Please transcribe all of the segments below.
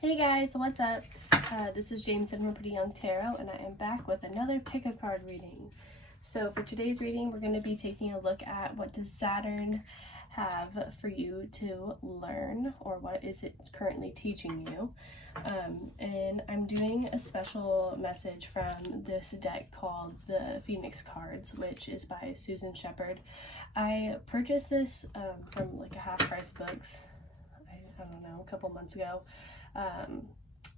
Hey guys, what's up? This is Jameson from Pretty Young Tarot, and I am back with another pick-a-card reading. So for today's reading, we're going to be taking a look at what does Saturn have for you to learn, or what is it currently teaching you. And I'm doing a special message from this deck called the Phoenix Cards, which is by Susan Shepard. I purchased this from like a half-price books, I don't know, a couple months ago.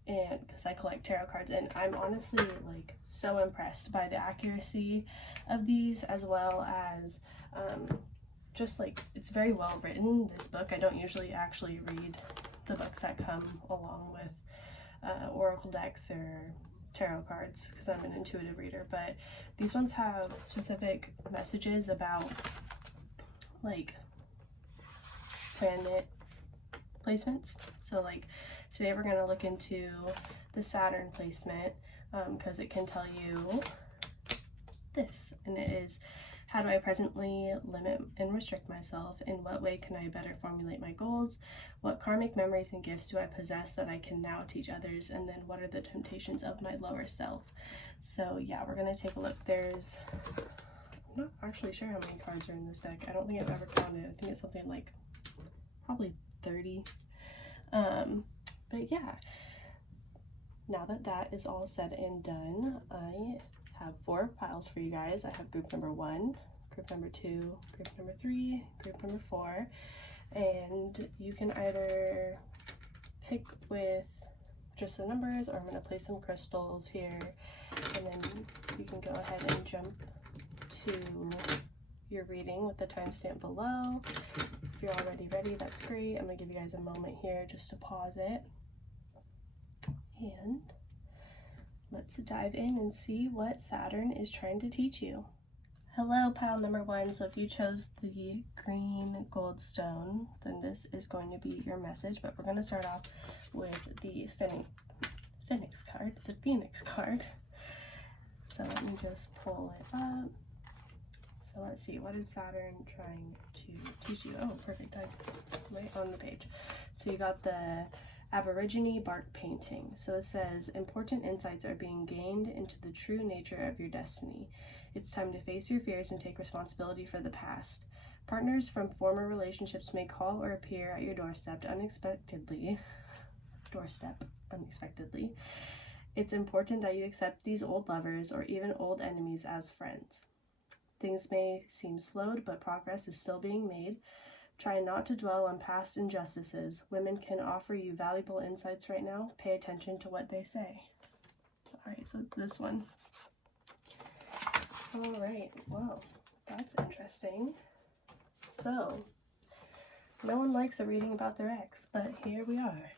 And because I collect tarot cards, and I'm honestly like so impressed by the accuracy of these, as well as just like it's very well written, this book. I don't usually actually read the books that come along with oracle decks or tarot cards because I'm an intuitive reader, but these ones have specific messages about like planet placements. So like today we're going to look into the Saturn placement because it can tell you this, and it is: how do I presently limit and restrict myself? In what way can I better formulate my goals? What karmic memories and gifts do I possess that I can now teach others? And then what are the temptations of my lower self? So yeah, we're going to take a look. There's, I'm not actually sure how many cards are in this deck. I don't think I've ever counted. I think it's something like probably 30. But yeah, now that that is all said and done, I have 4 piles for you guys. I have group number 1, group number 2, group number 3, group number 4, and you can either pick with just the numbers, or I'm going to place some crystals here, and then you can go ahead and jump to your reading with the timestamp below. If you're already ready, that's great. I'm going to give you guys a moment here just to pause it. And let's dive in and see what Saturn is trying to teach you. Hello, pile number 1. So if you chose the green gold stone, then this is going to be your message. But we're going to start off with the Phoenix card, the Phoenix card. So let me just pull it up. So let's see, what is Saturn trying to teach you? Oh, perfect, I'm right on the page. So you got the Aborigine bark painting. So it says, important insights are being gained into the true nature of your destiny. It's time to face your fears and take responsibility for the past. Partners from former relationships may call or appear at your doorstep unexpectedly. It's important that you accept these old lovers or even old enemies as friends. Things may seem slowed, but progress is still being made. Try not to dwell on past injustices. Women can offer you valuable insights right now. Pay attention to what they say. Alright, so this one. Alright, well, that's interesting. So, no one likes a reading about their ex, but here we are.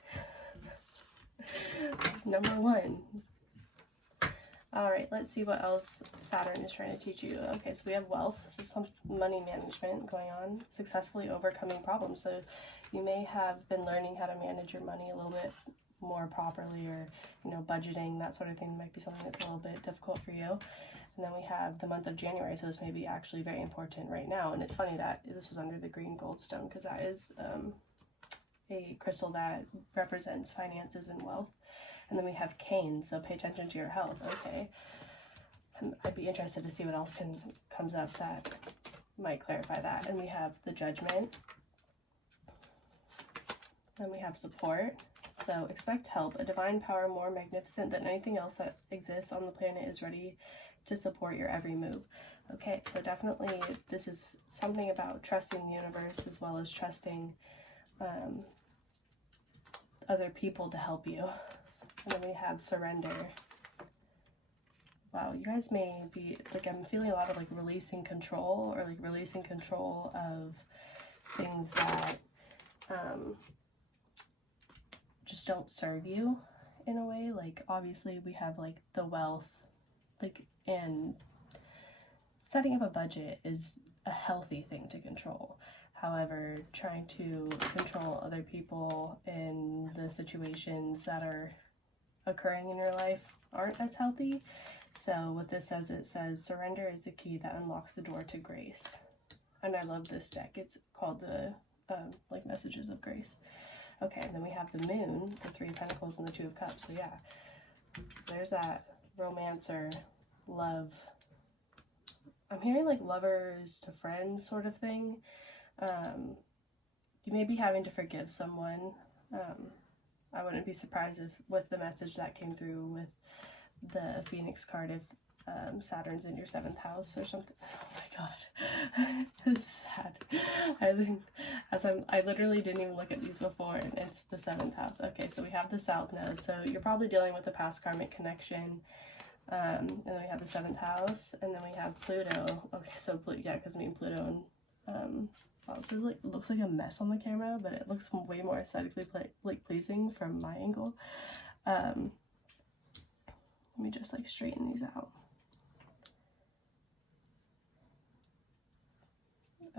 Number 1. Alright, let's see what else Saturn is trying to teach you. Okay, so we have wealth. This is some money management going on. Successfully overcoming problems. So you may have been learning how to manage your money a little bit more properly, or, you know, budgeting, that sort of thing might be something that's a little bit difficult for you. And then we have the month of January, so this may be actually very important right now. And it's funny that this was under the green gold stone, because that is a crystal that represents finances and wealth. And then we have cane, so pay attention to your health. Okay, I'd be interested to see what else comes up that might clarify that. And we have the Judgment. Then we have support. So expect help. A divine power more magnificent than anything else that exists on the planet is ready to support your every move. Okay, so definitely this is something about trusting the universe, as well as trusting other people to help you. And then we have surrender. Wow, you guys may be, like, I'm feeling a lot of, like, releasing control, or, like, releasing control of things that just don't serve you in a way. Like, obviously we have, like, the wealth, like, and setting up a budget is a healthy thing to control. However, trying to control other people in the situations that are occurring in your life aren't as healthy. So what this says, it says surrender is the key that unlocks the door to grace. And I love this deck. It's called the like Messages of Grace. Okay, and then we have the Moon, the Three of Pentacles, and the Two of Cups. So yeah, so there's that romance or love. I'm hearing like lovers to friends sort of thing. You may be having to forgive someone. I wouldn't be surprised if with the message that came through with the Phoenix card, if Saturn's in your 7th house or something. Oh my god, it's sad. I think I literally didn't even look at these before, and it's the 7th house. Okay, so we have the South Node, so you're probably dealing with a past karmic connection. And then we have the 7th house, and then we have Pluto. Okay, so yeah, because me and Pluto and also like it looks like a mess on the camera, but it looks way more aesthetically pleasing from my angle. Let me just like straighten these out.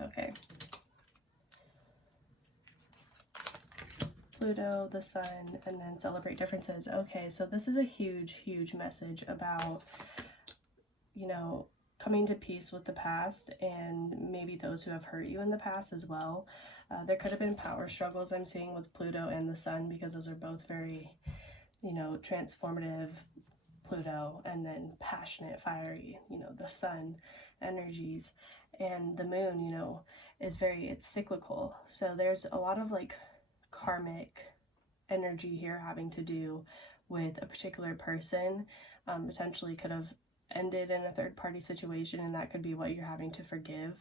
Okay. Pluto, the Sun, and then celebrate differences. Okay, so this is a huge message about, you know, coming to peace with the past and maybe those who have hurt you in the past as well. There could have been power struggles I'm seeing with Pluto and the Sun, because those are both very, you know, transformative, Pluto, and then passionate, fiery, you know, the Sun energies. And the Moon, you know, is it's cyclical. So there's a lot of like karmic energy here having to do with a particular person. Potentially could have ended in a third-party situation, and that could be what you're having to forgive.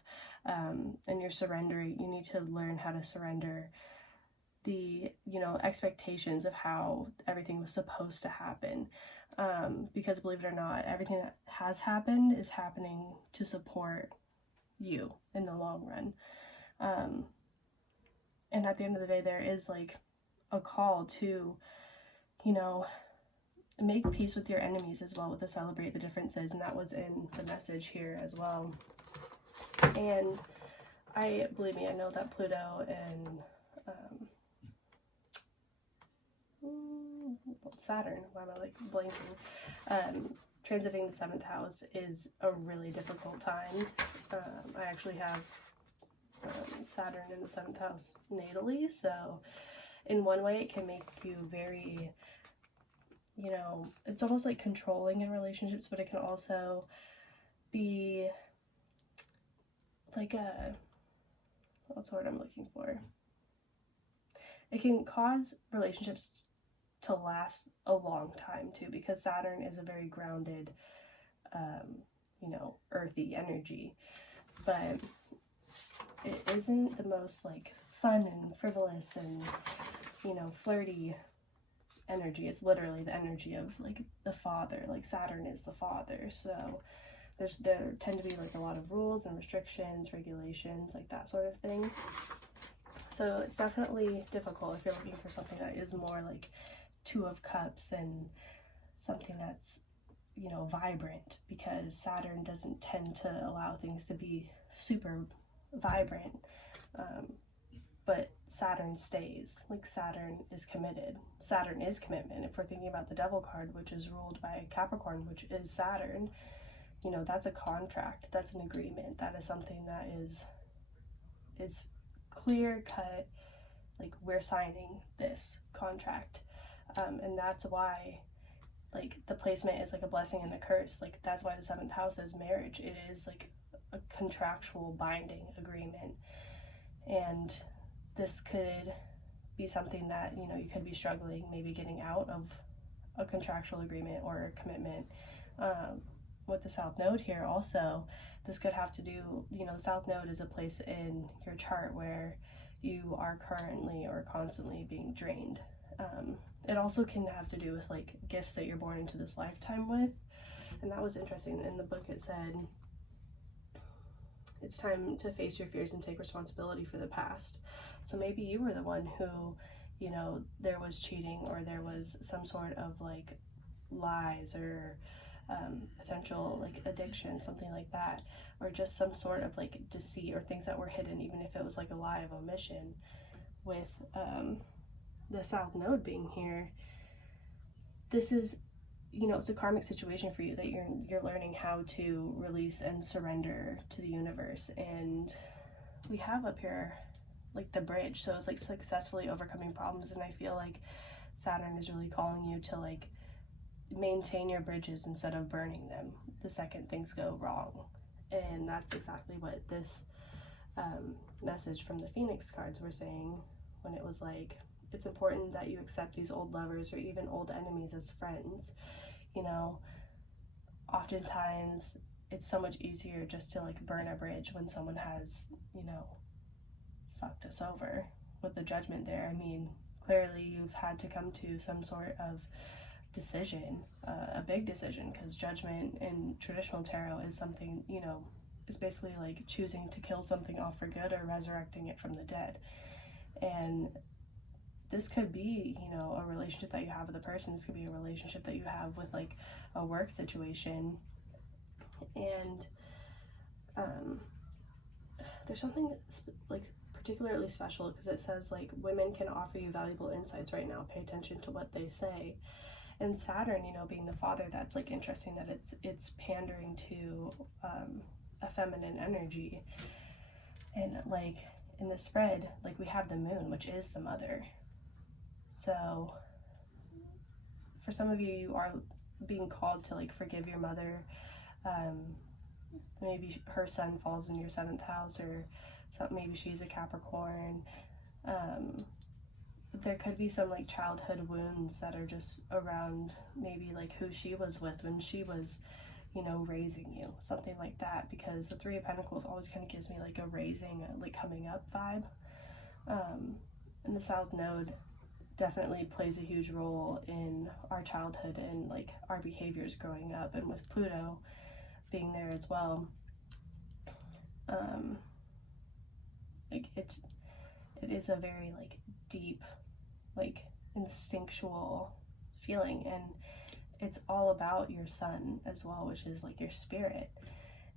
And you're surrendering. You need to learn how to surrender the, you know, expectations of how everything was supposed to happen. Because believe it or not, everything that has happened is happening to support you in the long run. And at the end of the day, there is like a call to, you know, make peace with your enemies as well, with the celebrate the differences, and that was in the message here as well. And believe me, I know that Pluto and Saturn, why am I like blanking, transiting the 7th house is a really difficult time. I actually have Saturn in the 7th house natally, so in one way it can make you very, you know, it's almost like controlling in relationships, but it can also be like what's the word I'm looking for? It can cause relationships to last a long time too, because Saturn is a very grounded, you know, earthy energy, but it isn't the most like fun and frivolous and, you know, flirty energy. It's literally the energy of like the father. Like Saturn is the father, so there tend to be like a lot of rules and restrictions, regulations, like that sort of thing. So it's definitely difficult if you're looking for something that is more like Two of Cups and something that's, you know, vibrant, because Saturn doesn't tend to allow things to be super vibrant, but Saturn stays. Like Saturn is committed. Saturn is commitment. If we're thinking about the Devil card, which is ruled by Capricorn, which is Saturn, you know, that's a contract, that's an agreement, that is something that is clear cut, like we're signing this contract. And that's why like the placement is like a blessing and a curse. Like that's why the 7th house is marriage. It is like a contractual binding agreement, and this could be something that, you know, you could be struggling maybe getting out of a contractual agreement or a commitment. With the South Node here also, this could have to do, you know, the South Node is a place in your chart where you are currently or constantly being drained. It also can have to do with like gifts that you're born into this lifetime with. And that was interesting. In the book it said it's time to face your fears and take responsibility for the past. So maybe you were the one who, you know, there was cheating, or there was some sort of like lies or potential like addiction, something like that, or just some sort of like deceit or things that were hidden, even if it was like a lie of omission. With the South Node being here, this is, you know, it's a karmic situation for you that you're learning how to release and surrender to the universe. And we have up here like the bridge. So it's like successfully overcoming problems, and I feel like Saturn is really calling you to like maintain your bridges instead of burning them the second things go wrong. And that's exactly what this message from the Phoenix cards were saying, when it was like, it's important that you accept these old lovers or even old enemies as friends. You know, oftentimes it's so much easier just to like burn a bridge when someone has, you know, fucked us over with the judgment there. I mean, clearly you've had to come to some sort of decision, a big decision, because judgment in traditional tarot is something, you know, it's basically like choosing to kill something off for good or resurrecting it from the dead. And this could be, you know, a relationship that you have with a person. This could be a relationship that you have with like a work situation. And there's something like particularly special, because it says like women can offer you valuable insights right now. Pay attention to what they say. And Saturn, you know, being the father, that's like interesting that it's pandering to a feminine energy. And like in the spread, like we have the moon, which is the mother. So for some of you, you are being called to like forgive your mother. Maybe her sun falls in your 7th house, or maybe she's a Capricorn. There could be some like childhood wounds that are just around maybe like who she was with when she was, you know, raising you, something like that, because the 3 of Pentacles always kind of gives me like a raising, like coming up vibe. And the South Node definitely plays a huge role in our childhood and like our behaviors growing up, and with Pluto being there as well, like it is a very like deep, like instinctual feeling, and it's all about your sun as well, which is like your spirit.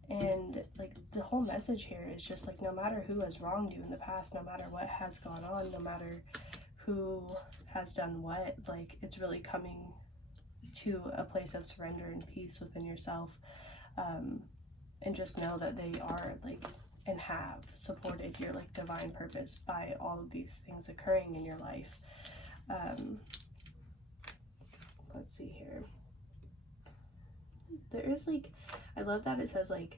And like the whole message here is just like, no matter who has wronged you in the past, no matter what has gone on, no matter who has done what, like it's really coming to a place of surrender and peace within yourself, and just know that they are like and have supported your like divine purpose by all of these things occurring in your life. Let's see here. There is like, I love that it says like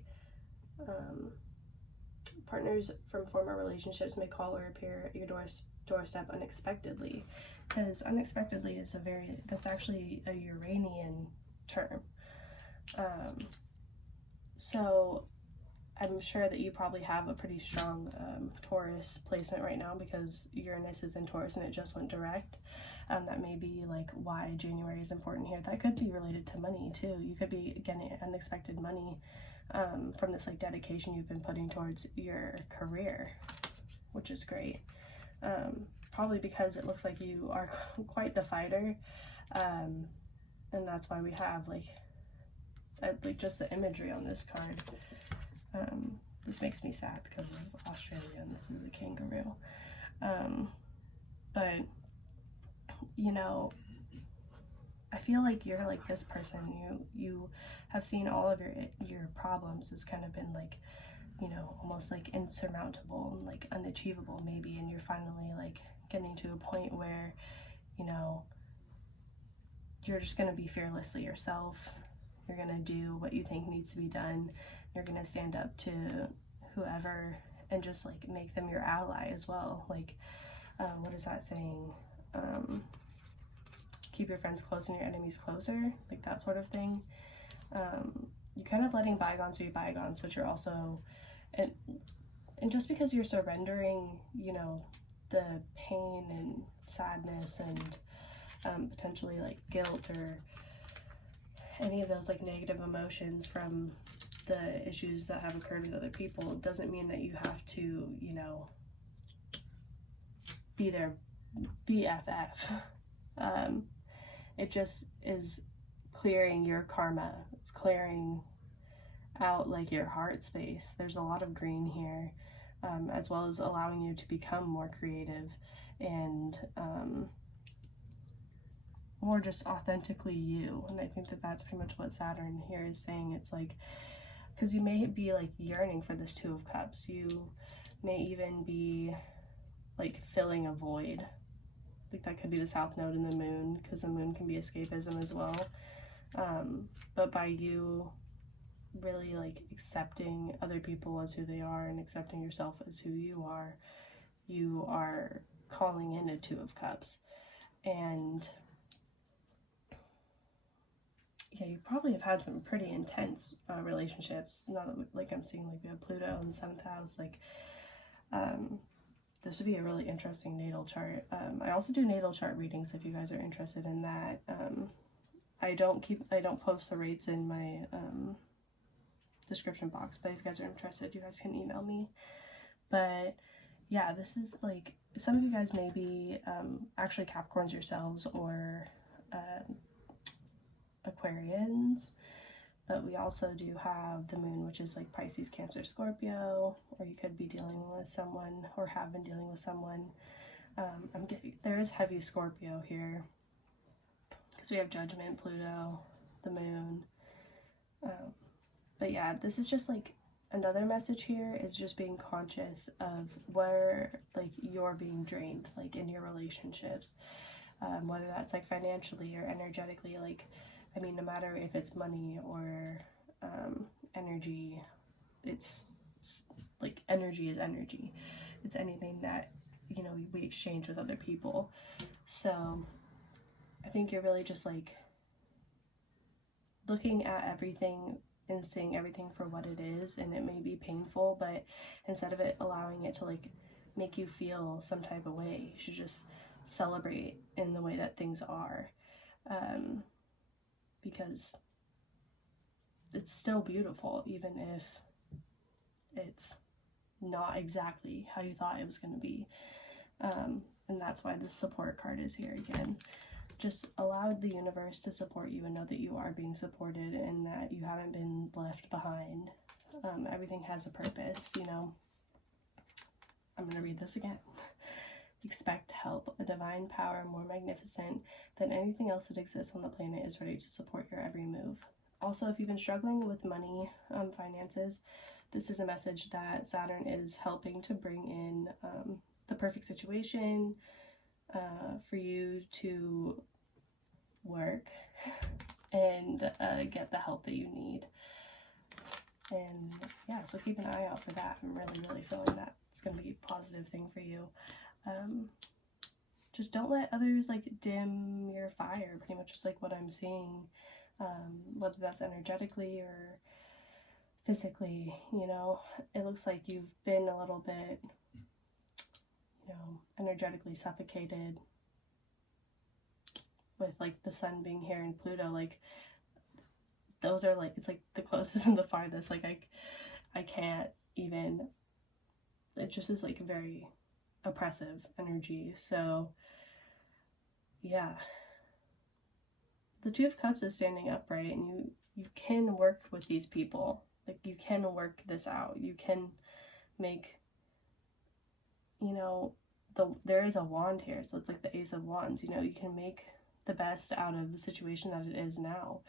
partners from former relationships may call or appear at your doorstep unexpectedly, because unexpectedly is that's actually a Uranian term. So I'm sure that you probably have a pretty strong Taurus placement right now, because Uranus is in Taurus and it just went direct. That may be like why January is important here. That could be related to money too. You could be getting unexpected money from this like dedication you've been putting towards your career, which is great. Probably because it looks like you are quite the fighter, and that's why we have like just the imagery on this card. This makes me sad because of Australia, and this is a kangaroo. But you know, I feel like you're like this person. You have seen all of your problems has kind of been like, you know, almost like insurmountable and like unachievable maybe, and you're finally like getting to a point where, you know, you're just gonna be fearlessly yourself. You're gonna do what you think needs to be done. You're gonna stand up to whoever and just like make them your ally as well. Like, what is that saying? Keep your friends close and your enemies closer, like that sort of thing. You're kind of letting bygones be bygones, but you're also, and just because you're surrendering, you know, the pain and sadness and potentially like guilt or any of those like negative emotions from the issues that have occurred with other people, doesn't mean that you have to, you know, be their BFF. It just is clearing your karma. It's clearing out like your heart space. There's a lot of green here, as well as allowing you to become more creative and more just authentically you. And I think that that's pretty much what Saturn here is saying. It's like, because you may be like yearning for this 2 of Cups. You may even be like filling a void. Like that could be the South Node in the Moon, because the Moon can be escapism as well. But by you really like accepting other people as who they are and accepting yourself as who you are calling in a Two of Cups. And yeah, you probably have had some pretty intense relationships. Not like I'm seeing like we have Pluto in the 7th house. Like this would be a really interesting natal chart. I also do natal chart readings if you guys are interested in that. I don't post the rates in my description box, but if you guys are interested, you guys can email me. But yeah, this is like, some of you guys may be actually Capricorns yourselves, or Aquarians, but we also do have the Moon, which is like Pisces, Cancer, Scorpio, or you could be dealing with someone or have been dealing with someone. There is heavy Scorpio here because we have Judgment, Pluto, the Moon. But yeah, this is just like another message here is just being conscious of where like you're being drained, like in your relationships, whether that's like financially or energetically. Like, I mean, no matter if it's money or energy, it's like energy is energy. It's anything that, you know, we exchange with other people. So I think you're really just like looking at everything and seeing everything for what it is, and it may be painful, but instead of it allowing it to like make you feel some type of way, you should just celebrate in the way that things are, because it's still beautiful even if it's not exactly how you thought it was going to be. And that's why this support card is here again. Just allow the universe to support you and know that you are being supported and that you haven't been left behind. Everything has a purpose, you know. I'm going to read this again. Expect help. A divine power more magnificent than anything else that exists on the planet is ready to support your every move. Also, if you've been struggling with money, finances, this is a message that Saturn is helping to bring in the perfect situation for you to work and get the help that you need. And yeah, so keep an eye out for that. I'm really feeling that it's going to be a positive thing for you. Just don't let others like dim your fire, pretty much just like what I'm seeing, whether that's energetically or physically. You know, it looks like you've been a little bit, you know, energetically suffocated with like the sun being here and Pluto. Like those are like, it's like the closest and the farthest. Like I can't even, it just is like very oppressive energy. So yeah, the Two of Cups is standing upright, and you can work with these people. Like you can work this out. You can make, you know, there is a wand here, so it's like the Ace of Wands. You know, you can make the best out of the situation that it is now.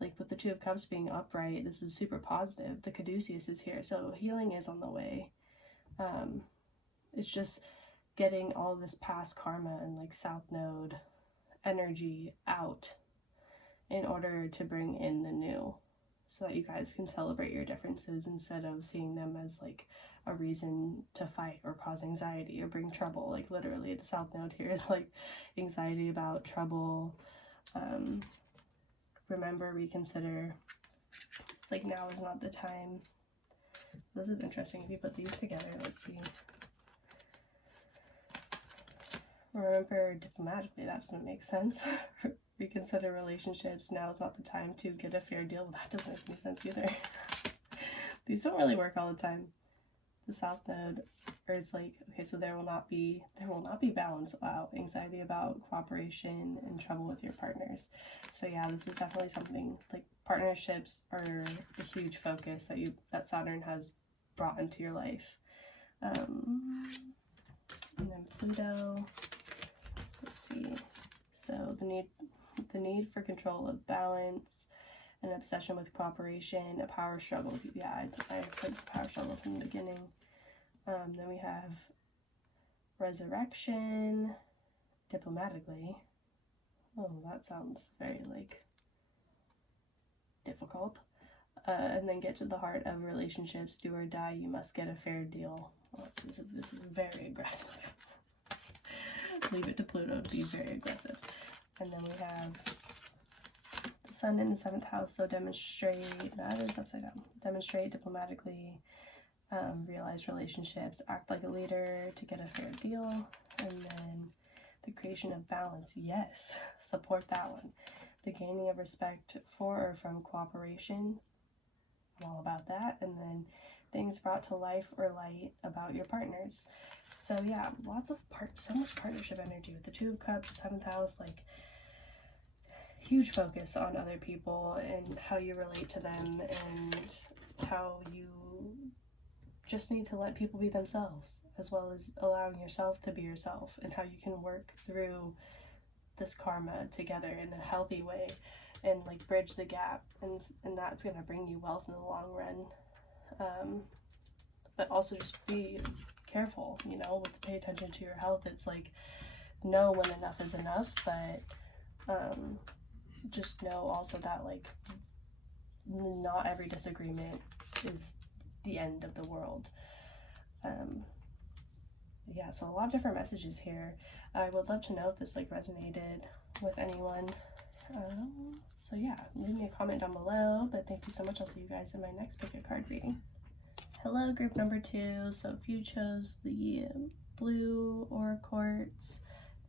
Like with the Two of Cups being upright, this is super positive. The Caduceus is here, so healing is on the way. It's just getting all this past karma and like South Node energy out in order to bring in the new, so that you guys can celebrate your differences instead of seeing them as like a reason to fight or cause anxiety or bring trouble. Like literally the South Node here is like anxiety about trouble. Remember, reconsider. It's like now is not the time. This is interesting if you put these together. Let's see. Remember, diplomatically, that doesn't make sense. Reconsider relationships. Now is not the time to get a fair deal. That doesn't make any sense either. These don't really work all the time. The South Node, or it's like, okay, so there will not be balance. Wow, anxiety about cooperation and trouble with your partners. So yeah, this is definitely something like partnerships are a huge focus that Saturn has brought into your life. And then Pluto. Let's see. So the need for control of balance, an obsession with cooperation, a power struggle. Yeah, I sense power struggle from the beginning. Then we have resurrection, diplomatically. Oh, that sounds very, like, difficult. And then get to the heart of relationships. Do or die, you must get a fair deal. Oh, this is very aggressive. Leave it to Pluto to be very aggressive. And then we have the Sun in the 7th house, so demonstrate, that is upside down. Demonstrate diplomatically, realize relationships, act like a leader to get a fair deal. And then the creation of balance, yes, support that one. The gaining of respect for or from cooperation, I'm all about that. And then things brought to life or light about your partners. So yeah, so much partnership energy with the 2 of Cups, the 7th house, like huge focus on other people and how you relate to them and how you just need to let people be themselves, as well as allowing yourself to be yourself, and how you can work through this karma together in a healthy way and like bridge the gap, and that's going to bring you wealth in the long run. But also just be careful, you know, with pay attention to your health. It's like, know when enough is enough, but just know also that like not every disagreement is the end of the world. Yeah, so a lot of different messages here. I would love to know if this like resonated with anyone. So yeah, leave me a comment down below, but thank you so much. I'll see you guys in my next pick a card reading. Hello, group number 2. So if you chose the blue or quartz,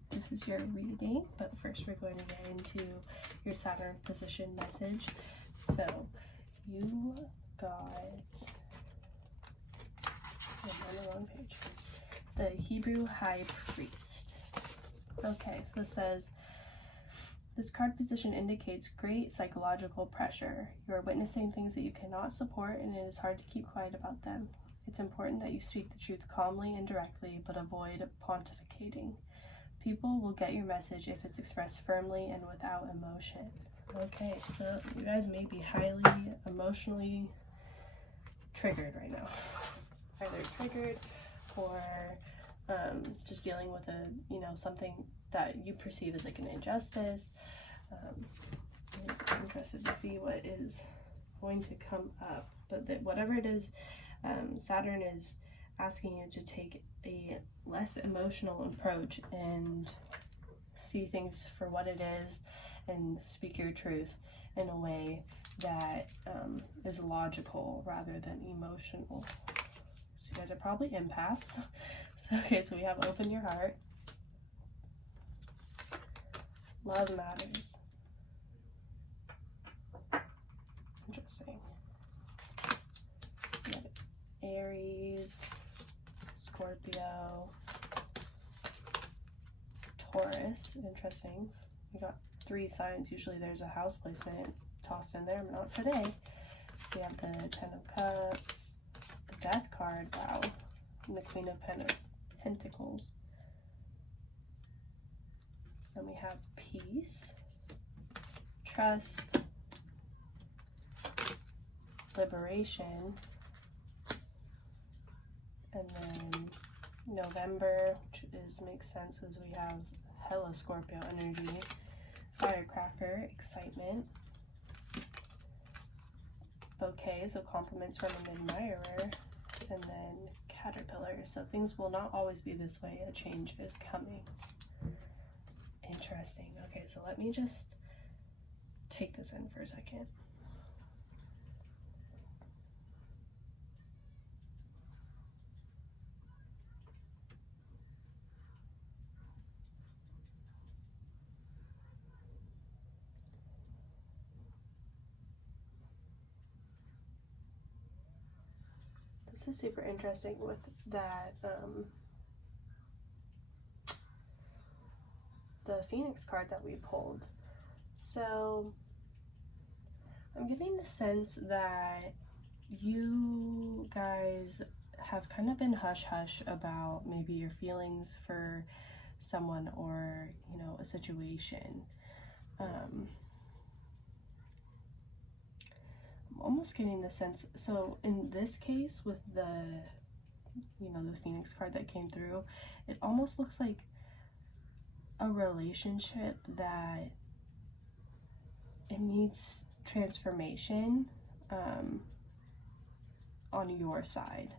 this is your reading, but first we're going to get into your Saturn position message. So you got, I'm on the wrong page, the Hebrew High Priest. Okay, so it says, this card position indicates great psychological pressure. You are witnessing things that you cannot support, and it is hard to keep quiet about them. It's important that you speak the truth calmly and directly, but avoid pontificating. People will get your message if it's expressed firmly and without emotion. Okay, so you guys may be highly emotionally triggered right now. Either triggered or just dealing with something that you perceive as like an injustice. I'm interested to see what is going to come up, but whatever it is, Saturn is asking you to take a less emotional approach and see things for what it is and speak your truth in a way that is logical rather than emotional. So you guys are probably empaths. So we have open your heart. Love matters. Interesting. We have Aries, Scorpio, Taurus. Interesting. We got 3 signs. Usually there's a house placement tossed in there, but not today. We have the 10 of Cups, the Death card, wow, and the Queen of Pentacles. Then we have peace, trust, liberation, and then November, which makes sense as we have hella Scorpio energy, firecracker, excitement, bouquet, so compliments from an admirer, and then caterpillar, so things will not always be this way, a change is coming. Interesting. Okay, so let me just take this in for a second. This is super interesting with that, the Phoenix card that we pulled. So I'm getting the sense that you guys have kind of been hush-hush about maybe your feelings for someone or, a situation. I'm almost getting the sense, so in this case with the you know, the Phoenix card that came through, it almost looks like a relationship that it needs transformation on your side.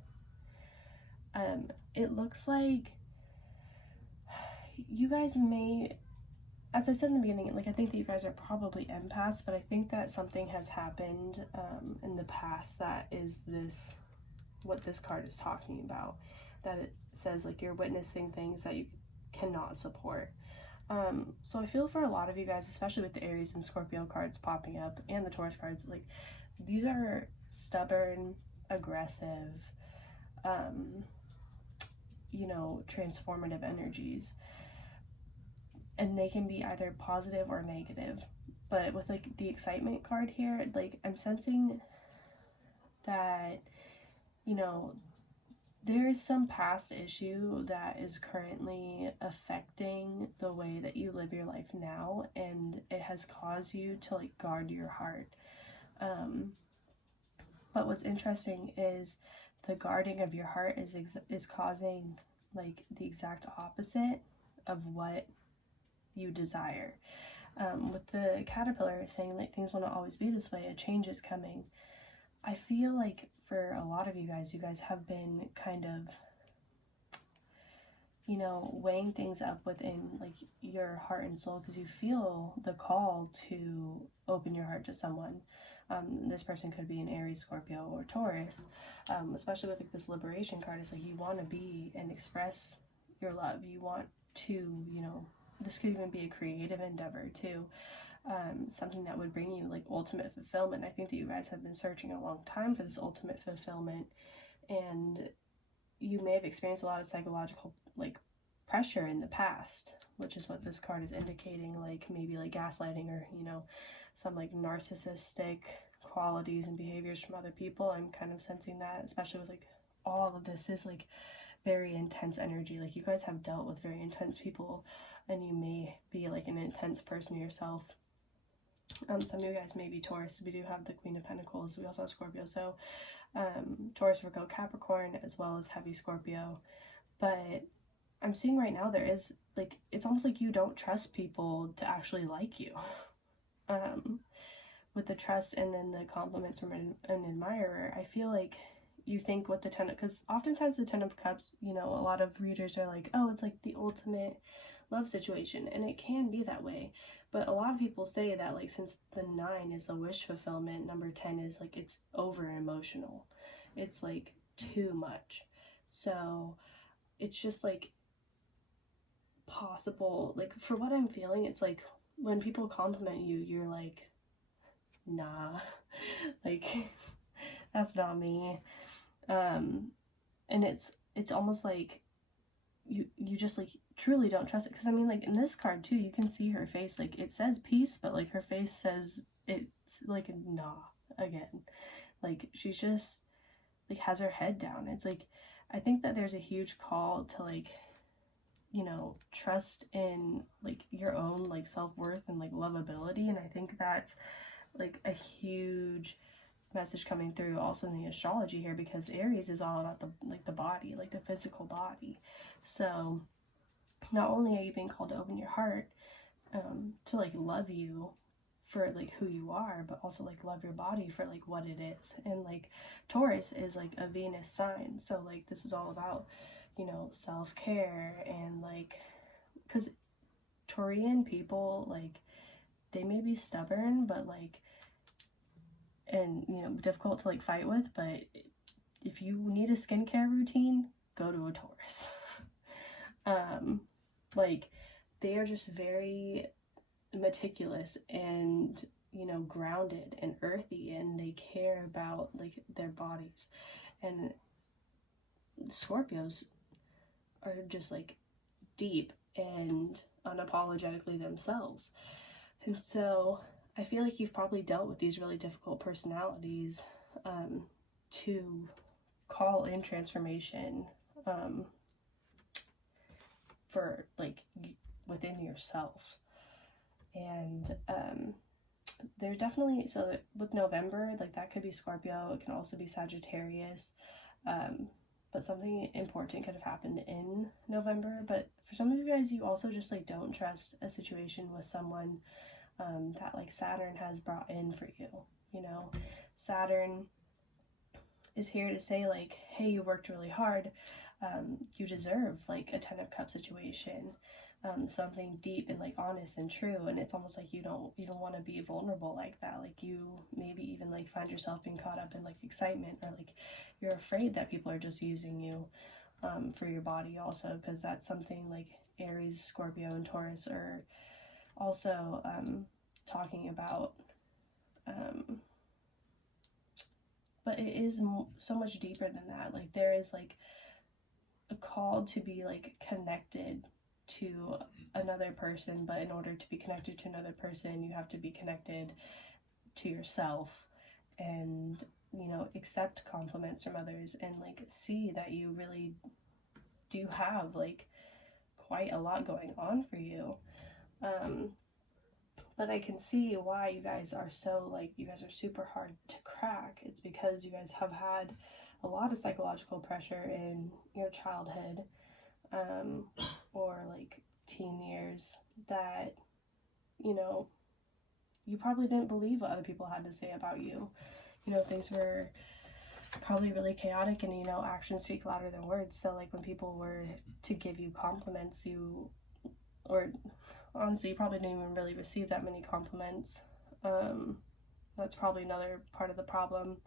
It looks like you guys may, as I said in the beginning, like I think that you guys are probably empaths, but I think that something has happened in the past that is this, what this card is talking about, that it says like you're witnessing things that you cannot support. So I feel for a lot of you guys, especially with the Aries and Scorpio cards popping up and the Taurus cards, like these are stubborn, aggressive, you know, transformative energies, and they can be either positive or negative. But with like the excitement card here, like I'm sensing that, you know, there is some past issue that is currently affecting the way that you live your life now, and it has caused you to like guard your heart. But what's interesting is the guarding of your heart is causing like the exact opposite of what you desire. With the caterpillar saying like things will not always be this way, a change is coming. I feel like for a lot of you guys have been kind of, you know, weighing things up within like your heart and soul because you feel the call to open your heart to someone. This person could be an Aries, Scorpio, or Taurus, especially with like this liberation card. It's like you want to be and express your love. You want to, you know, this could even be a creative endeavor too. Something that would bring you like ultimate fulfillment. I think that you guys have been searching a long time for this ultimate fulfillment, and you may have experienced a lot of psychological like pressure in the past, which is what this card is indicating, like maybe like gaslighting or, you know, some like narcissistic qualities and behaviors from other people. I'm kind of sensing that, especially with like all of this is like very intense energy. Like you guys have dealt with very intense people, and you may be like an intense person yourself. Some of you guys may be Taurus. We do have the Queen of Pentacles. We also have Scorpio. So Taurus, Virgo, Capricorn, as well as heavy Scorpio. But I'm seeing right now there is like, it's almost like you don't trust people to actually like you. With the trust and then the compliments from an admirer, I feel like you think with the Ten, because oftentimes the Ten of Cups, you know, a lot of readers are like, oh, it's like the ultimate love situation, and it can be that way. But a lot of people say that like since the 9 is a wish fulfillment, number 10 is like it's over emotional, it's like too much. So it's just like possible, like for what I'm feeling, it's like when people compliment you, you're like, nah, like that's not me. And it's almost like you just like truly don't trust it, because I mean like in this card too, you can see her face, like it says peace, but like her face says it's like nah again. Like she's just like has her head down. It's like I think that there's a huge call to like, you know, trust in like your own like self-worth and like lovability, and I think that's like a huge message coming through also in the astrology here, because Aries is all about the like the body, like the physical body. So not only are you being called to open your heart to like love you for like who you are, but also like love your body for like what it is. And like Taurus is like a Venus sign, so like this is all about, you know, self-care, and like because Taurian people, like they may be stubborn, but like, and you know, difficult to like fight with, but if you need a skincare routine, go to a Taurus. Like they are just very meticulous and, you know, grounded and earthy, and they care about like their bodies. And Scorpios are just like deep and unapologetically themselves. And so I feel like you've probably dealt with these really difficult personalities to call in transformation for like within yourself. And there's definitely, so with November, like that could be Scorpio, it can also be Sagittarius, but but something important could have happened in November. But for some of you guys, you also just like don't trust a situation with someone that like Saturn has brought in for you. You know, Saturn is here to say like, hey, you worked really hard. You deserve like a 10 of Cups situation, something deep and like honest and true. And it's almost like you don't want to be vulnerable like that. Like you maybe even like find yourself being caught up in like excitement, or like you're afraid that people are just using you for your body also, because that's something like Aries, Scorpio, and Taurus are also talking about. But it is so much deeper than that. Like there is like a call to be like connected to another person, but in order to be connected to another person, you have to be connected to yourself, and you know, accept compliments from others, and like see that you really do have like quite a lot going on for you. But I can see why you guys are so like, you guys are super hard to crack. It's because you guys have had a lot of psychological pressure in your childhood or like teen years that, you know, you probably didn't believe what other people had to say about you. You know, things were probably really chaotic, and, you know, actions speak louder than words. So like when people were to give you compliments, honestly, you probably didn't even really receive that many compliments. That's probably another part of the problem.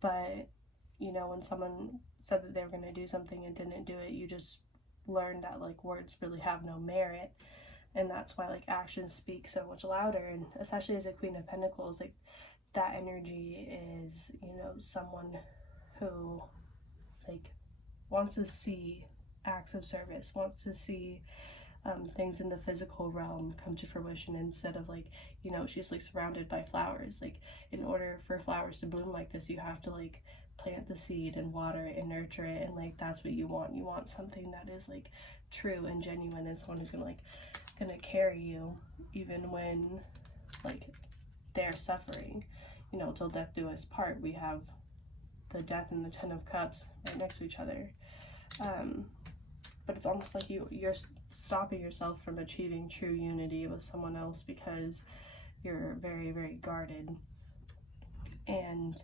But, you know, when someone said that they were going to do something and didn't do it, you just learned that, like, words really have no merit. And that's why, like, actions speak so much louder. And especially as a Queen of Pentacles, like, that energy is, you know, someone who, like, wants to see acts of service, wants to see things in the physical realm come to fruition, instead of like, you know, she's like surrounded by flowers. Like, in order for flowers to bloom like this, you have to like plant the seed and water it and nurture it, and like that's what you want. You want something that is like true and genuine, and someone who's gonna carry you even when like they're suffering. You know, till death do us part. We have the Death and the 10 of Cups right next to each other. But it's almost like you're stopping yourself from achieving true unity with someone else because you're very, very guarded. And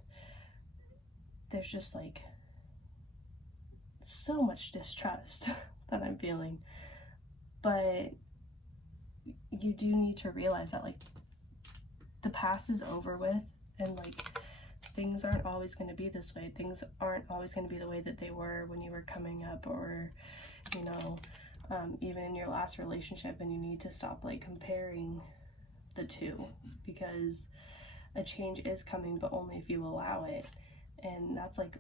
there's just like so much distrust that I'm feeling. But you do need to realize that like the past is over with, and like things aren't always going to be this way. Things aren't always going to be the way that they were when you were coming up, or, you know, even in your last relationship. And you need to stop like comparing the two, because a change is coming, but only if you allow it. And that's like,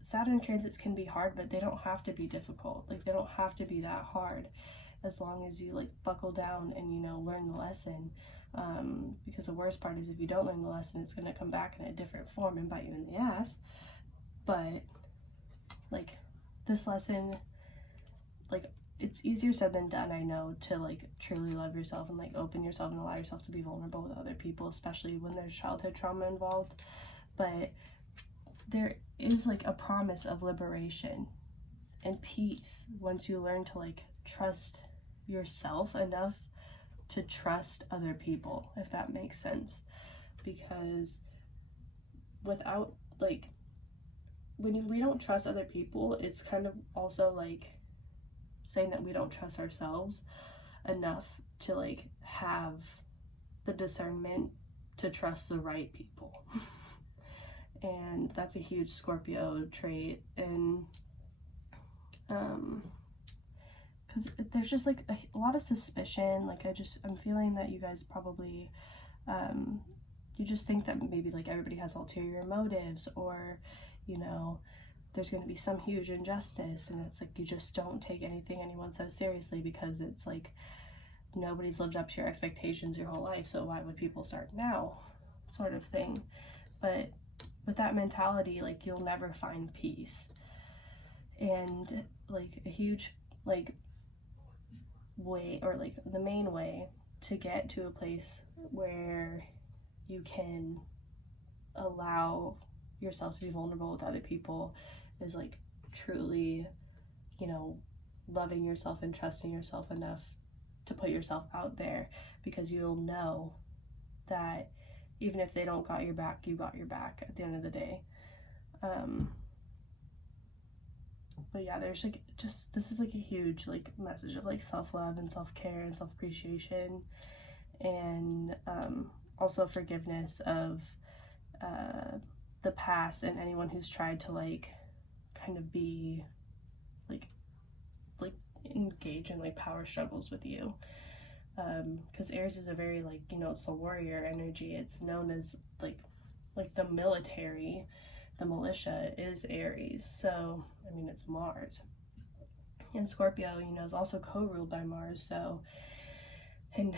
Saturn transits can be hard, but they don't have to be difficult. Like, they don't have to be that hard, as long as you like buckle down and, you know, learn the lesson. Because the worst part is if you don't learn the lesson, it's going to come back in a different form and bite you in the ass. But like, this lesson, like, it's easier said than done, I know, to like truly love yourself and like open yourself and allow yourself to be vulnerable with other people, especially when there's childhood trauma involved. But there is like a promise of liberation and peace once you learn to like trust yourself enough to trust other people, if that makes sense. Because without like, when we don't trust other people, it's kind of also like saying that we don't trust ourselves enough to like have the discernment to trust the right people. And that's a huge Scorpio trait. And because there's just like a lot of suspicion. Like, I'm feeling that you guys probably you just think that maybe like everybody has ulterior motives, or, you know, there's going to be some huge injustice, and it's like you just don't take anything anyone says seriously, because it's like nobody's lived up to your expectations your whole life, so why would people start now, sort of thing. But with that mentality, like, you'll never find peace. And like a huge like way, or like the main way to get to a place where you can allow yourself to be vulnerable with other people, is like truly, you know, loving yourself and trusting yourself enough to put yourself out there, because you'll know that even if they don't got your back, you got your back at the end of the day. But yeah, there's like, just, this is like a huge like message of like self-love and self-care and self-appreciation, and also forgiveness of the past and anyone who's tried to like kind of be like engage in like power struggles with you, because Aries is a very like, you know, it's the warrior energy. It's known as like the military, the militia is Aries. So I mean, it's Mars, and Scorpio, you know, is also co-ruled by Mars. So, and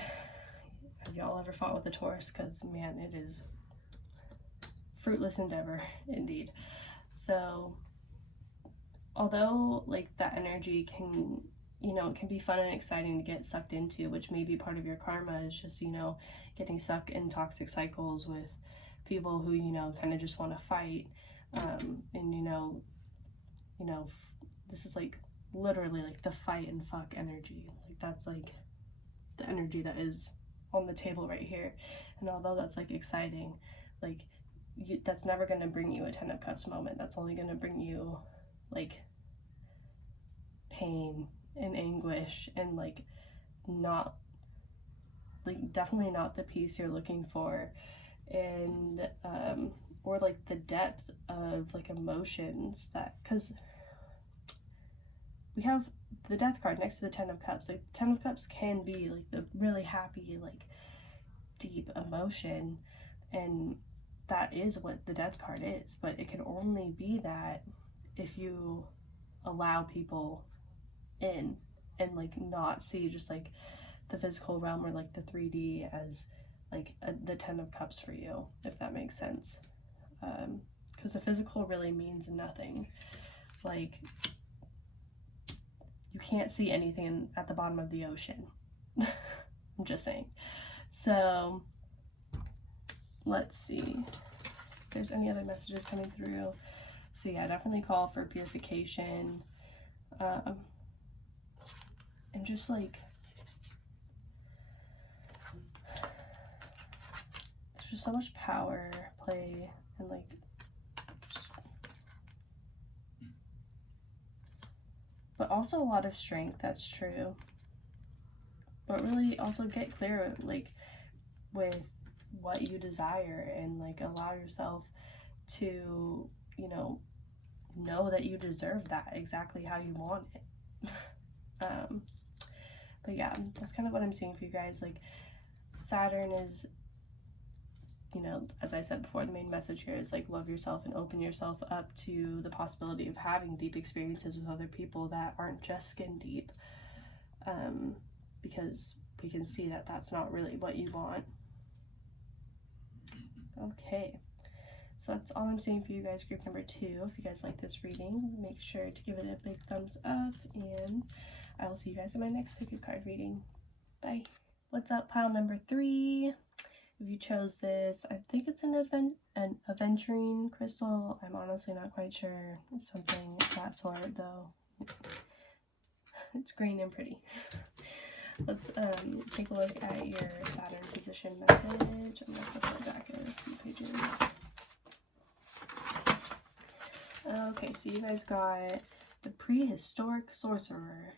have y'all ever fought with a Taurus? Because man, it is fruitless endeavor indeed. So although like that energy can, you know, it can be fun and exciting to get sucked into, which may be part of your karma, is just, you know, getting stuck in toxic cycles with people who, you know, kind of just want to fight, and you know, this is like literally like the fight and fuck energy. Like that's like the energy that is on the table right here. And although that's like exciting, like that's never going to bring you a 10 of Cups moment. That's only going to bring you like pain and anguish, and like not like, definitely not the peace you're looking for, and or like the depth of like emotions that, because we have the Death card next to the 10 of Cups. Like 10 of Cups can be like the really happy, like deep emotion, and that is what the Death card is, but it can only be that if you allow people in and like not see just like the physical realm or like the 3D as like the 10 of Cups for you, if that makes sense. Because the physical really means nothing. Like you can't see anything at the bottom of the ocean. I'm just saying. So let's see if there's any other messages coming through. So yeah, definitely call for purification, and just like, there's just so much power play, and like but also a lot of strength. That's true. But really also get clear like with what you desire, and like allow yourself to, you know that you deserve that exactly how you want it. But yeah, that's kind of what I'm seeing for you guys. Like Saturn is, you know, as I said before, the main message here is like love yourself and open yourself up to the possibility of having deep experiences with other people that aren't just skin deep, because we can see that that's not really what you want. Okay, so that's all I'm seeing for you guys, group number 2. If you guys like this reading, make sure to give it a big thumbs up, and I will see you guys in my next pick a card reading. Bye. What's up, pile number 3? If you chose this, I think it's an aventurine crystal. I'm honestly not quite sure. It's something of that sort, though. It's green and pretty. Let's take a look at your Saturn position message. I'm going to flip it back a few pages. Okay, so you guys got the prehistoric sorcerer.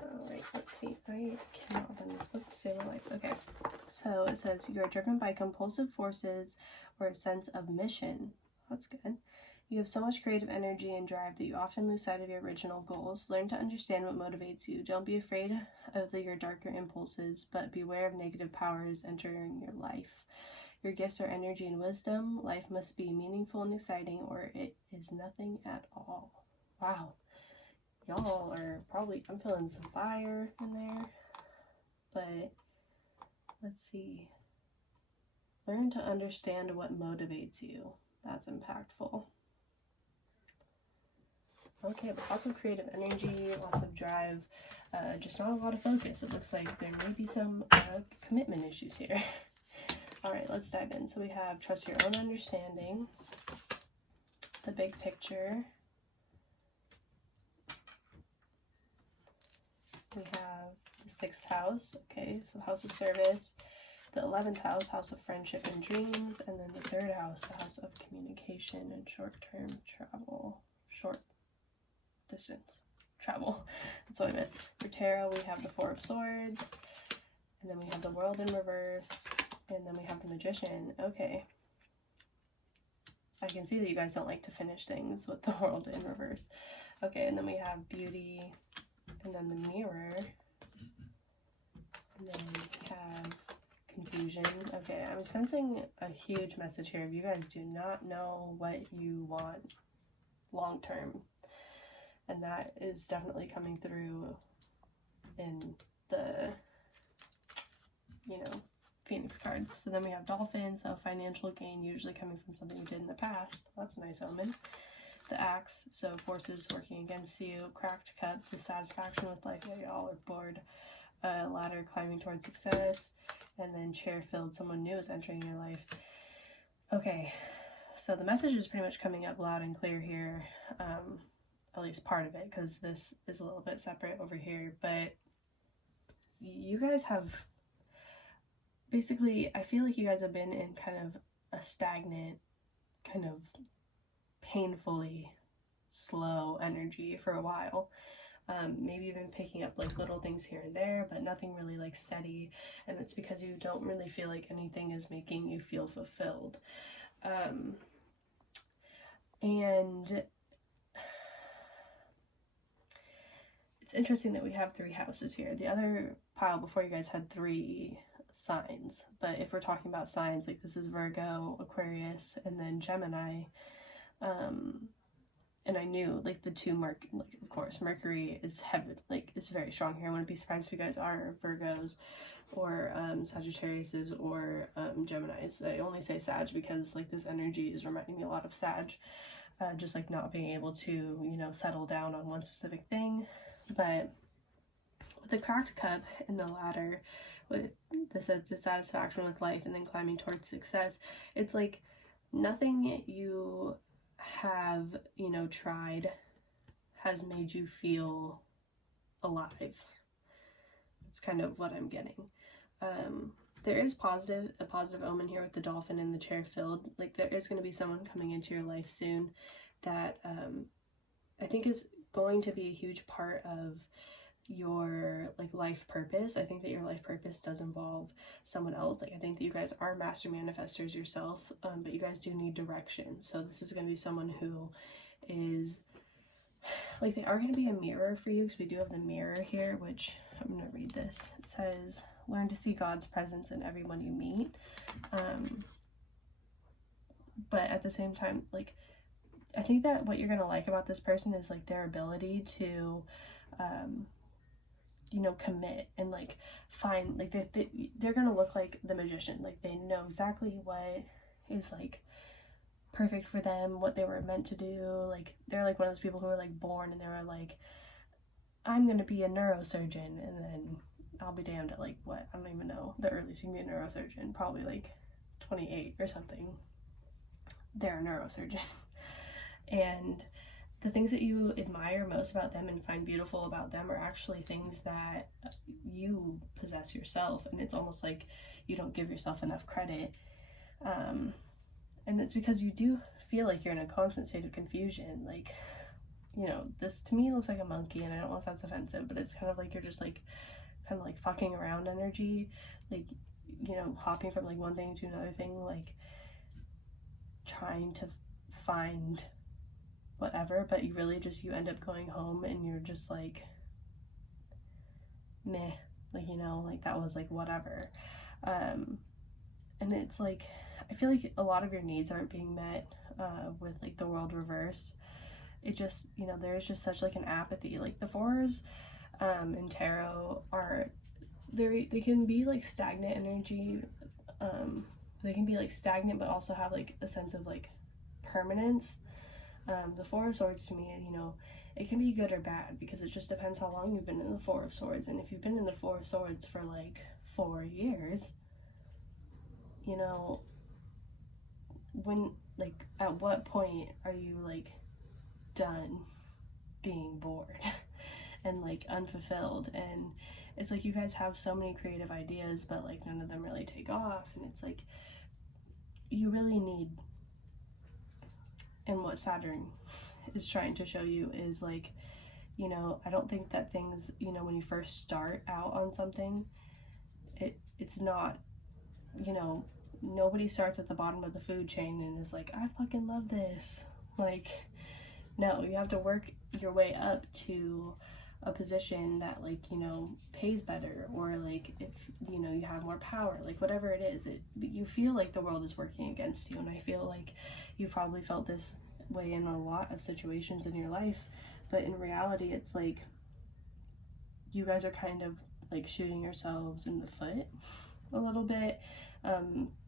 Alright, let's see. I cannot open this book to save a life. Okay, so it says you are driven by compulsive forces or a sense of mission. That's good. You have so much creative energy and drive that you often lose sight of your original goals. Learn to understand what motivates you. Don't be afraid of your darker impulses, but beware of negative powers entering your life. Your gifts are energy and wisdom. Life must be meaningful and exciting, or it is nothing at all. Wow. Y'all are probably, I'm feeling some fire in there. But let's see. Learn to understand what motivates you. That's impactful. Okay, but lots of creative energy, lots of drive, just not a lot of focus. It looks like there may be some commitment issues here. All right, let's dive in. So we have trust your own understanding, the big picture. We have the 6th house, okay, so house of service. The 11th house, house of friendship and dreams. And then the 3rd house, the house of communication and short-term travel. Short distance travel. That's what I meant. For tarot, we have the 4 of swords. And then we have the world in reverse. And then we have the magician. Okay. I can see that you guys don't like to finish things with the world in reverse. Okay, and then we have beauty. And then the mirror. And then we have confusion. Okay, I'm sensing a huge message here. If you guys do not know what you want long term, and that is definitely coming through in the, you know, Phoenix cards. So then we have dolphin, so financial gain usually coming from something you did in the past. That's a nice omen. The axe, so forces working against you. Cracked cup, dissatisfaction with life. Yeah, y'all are bored. Ladder, climbing towards success. And then chair filled, someone new is entering your life. Okay, so the message is pretty much coming up loud and clear here, at least part of it, because this is a little bit separate over here. But you guys have, basically, I feel like you guys have been in kind of a stagnant, kind of painfully slow energy for a while. Maybe even picking up like little things here and there, but nothing really like steady, and it's because you don't really feel like anything is making you feel fulfilled. And it's interesting that we have 3 houses here. The other pile before you guys had 3 signs, but if we're talking about signs, like this is Virgo, Aquarius, and then Gemini. And I knew like the 2 like of course Mercury is heavy, like is very strong here. I wouldn't be surprised if you guys are Virgos or Sagittariuses or Geminis. I only say Sag because like this energy is reminding me a lot of Sag, just like not being able to, you know, settle down on one specific thing. But with the cracked cup and the ladder, with this says dissatisfaction with life and then climbing towards success, it's like nothing you have, you know, tried has made you feel alive. It's kind of what I'm getting. There is a positive omen here with the dolphin and the chair filled. Like there is going to be someone coming into your life soon that I think is going to be a huge part of your like life purpose. I think that your life purpose does involve someone else. Like I think that you guys are master manifestors yourself, but you guys do need direction. So this is going to be someone who is like, they are going to be a mirror for you, because we do have the mirror here, which I'm going to read this. It says, learn to see God's presence in everyone you meet. But at the same time, like I think that what you're going to like about this person is like their ability to you know, commit and like find, like they're gonna look like the magician. Like they know exactly what is like perfect for them, what they were meant to do. Like they're like one of those people who were like born and they were like, I'm gonna be a neurosurgeon, and then I'll be damned at like what, I don't even know the earliest you can be a neurosurgeon, probably like 28 or something. They're a neurosurgeon. And the things that you admire most about them and find beautiful about them are actually things that you possess yourself, and it's almost like you don't give yourself enough credit. And it's because you do feel like you're in a constant state of confusion. Like, you know, this to me looks like a monkey, and I don't know if that's offensive, but it's kind of like you're just like kind of like fucking around energy, like, you know, hopping from like one thing to another thing, like trying to find whatever, but you really just, you end up going home and you're just like meh, like, you know, like that was like whatever. And it's like I feel like a lot of your needs aren't being met with like the world reverse. It just, you know, there's just such like an apathy. Like the 4s in tarot are they can be like stagnant energy. They can be like stagnant but also have like a sense of like permanence. The 4 of Swords to me, you know, it can be good or bad because it just depends how long you've been in the 4 of Swords. And if you've been in the 4 of Swords for like 4 years, you know, when like, at what point are you, like, done being bored and, like, unfulfilled? And it's like you guys have so many creative ideas, but, like, none of them really take off. And it's like you really need, and what Saturn is trying to show you is, like, you know, I don't think that things, you know, when you first start out on something, it's not, you know, nobody starts at the bottom of the food chain and is like, I fucking love this. Like, no, you have to work your way up to a position that, like, you know, pays better, or like, if, you know, you have more power, like, whatever it is, you feel like the world is working against you. And I feel like you probably felt this way in a lot of situations in your life, but in reality, it's like you guys are kind of like shooting yourselves in the foot a little bit,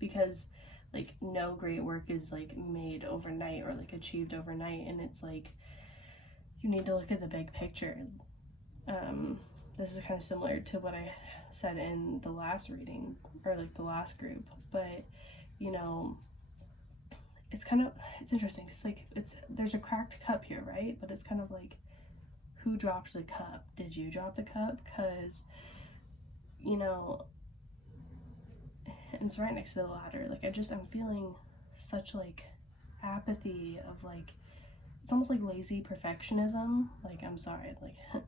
because, like, no great work is, like, made overnight or, like, achieved overnight. And it's like you need to look at the big picture. This is kind of similar to what I said in the last reading, or like the last group, but, you know, it's interesting. It's like, there's a cracked cup here, right? But it's kind of like, who dropped the cup? Did you drop the cup? Because, you know, it's right next to the ladder. Like, I'm feeling such, like, apathy of, like, it's almost like lazy perfectionism. Like, I'm sorry, like,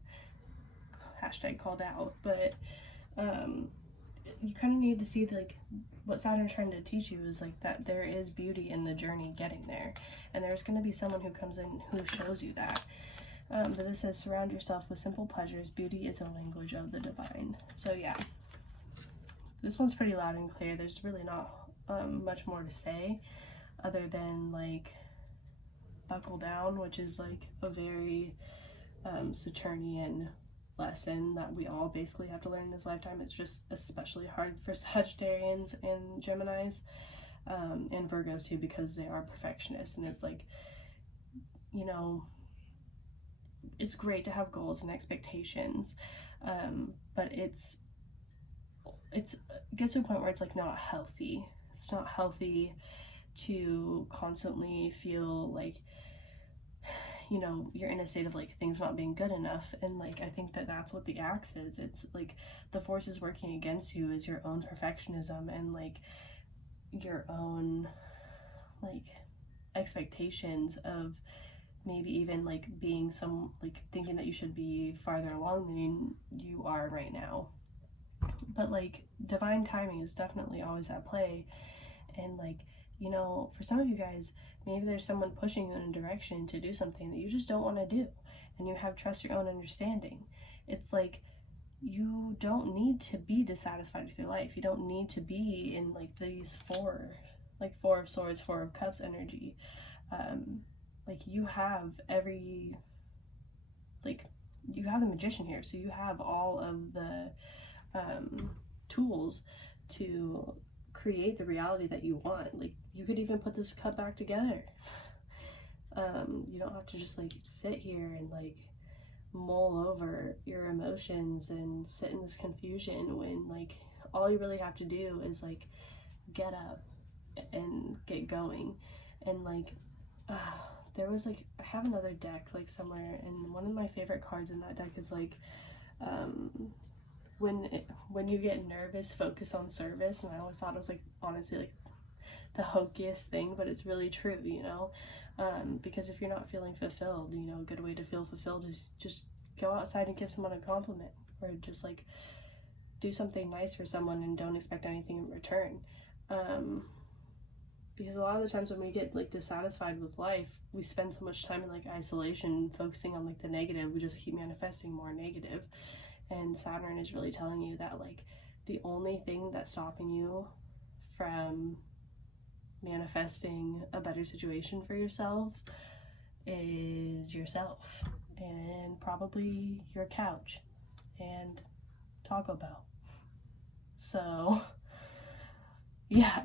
hashtag called out, but you kind of need to see, like, what Saturn's trying to teach you is, like, that there is beauty in the journey getting there, and there's going to be someone who comes in who shows you that. But this says, surround yourself with simple pleasures. Beauty is a language of the divine. So yeah, this one's pretty loud and clear. There's really not much more to say other than, like, buckle down, which is, like, a very Saturnian lesson that we all basically have to learn in this lifetime. It's just especially hard for Sagittarians and Geminis, and Virgos too, because they are perfectionists. And it's like, you know, it's great to have goals and expectations, but it gets to a point where it's, like, not healthy. It's not healthy to constantly feel like, you know, you're in a state of, like, things not being good enough. And, like, I think that that's what the axe is. It's like the forces working against you is your own perfectionism and, like, your own, like, expectations of maybe even, like, being like, thinking that you should be farther along than you are right now. But, like, divine timing is definitely always at play. And, like, you know, for some of you guys, maybe there's someone pushing you in a direction to do something that you just don't want to do, and you have trust your own understanding. It's like, you don't need to be dissatisfied with your life. You don't need to be in, like, these four of swords, four of cups energy. Like, you have you have the magician here, so you have all of the tools to create the reality that you want. Like, you could even put this cup back together. You don't have to just, like, sit here and, like, mull over your emotions and sit in this confusion, when, like, all you really have to do is, like, get up and get going. And, like, there was, like, I have another deck, like, somewhere, and one of my favorite cards in that deck is, like, when you get nervous, focus on service. And I always thought it was, like, honestly, like, the hokiest thing, but it's really true, you know, because if you're not feeling fulfilled, you know, a good way to feel fulfilled is just go outside and give someone a compliment, or just, like, do something nice for someone and don't expect anything in return. Because a lot of the times when we get, like, dissatisfied with life, we spend so much time in, like, isolation, focusing on, like, the negative. We just keep manifesting more negative. And Saturn is really telling you that, like, the only thing that's stopping you from manifesting a better situation for yourselves is yourself, and probably your couch and Taco Bell. So yeah,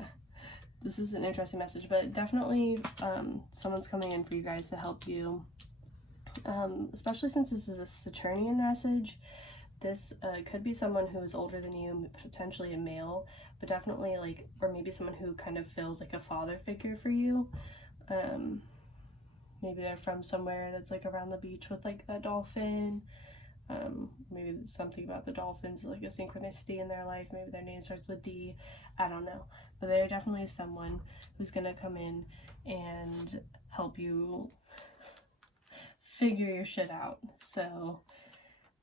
this is an interesting message, but definitely someone's coming in for you guys to help you, especially since this is a Saturnian message. This could be someone who is older than you, potentially a male, but definitely, like, or maybe someone who kind of feels like a father figure for you. Maybe they're from somewhere that's like around the beach with like that dolphin. Maybe something about the dolphins, like a synchronicity in their life. Maybe their name starts with D. I don't know. But they're definitely someone who's going to come in and help you figure your shit out. So,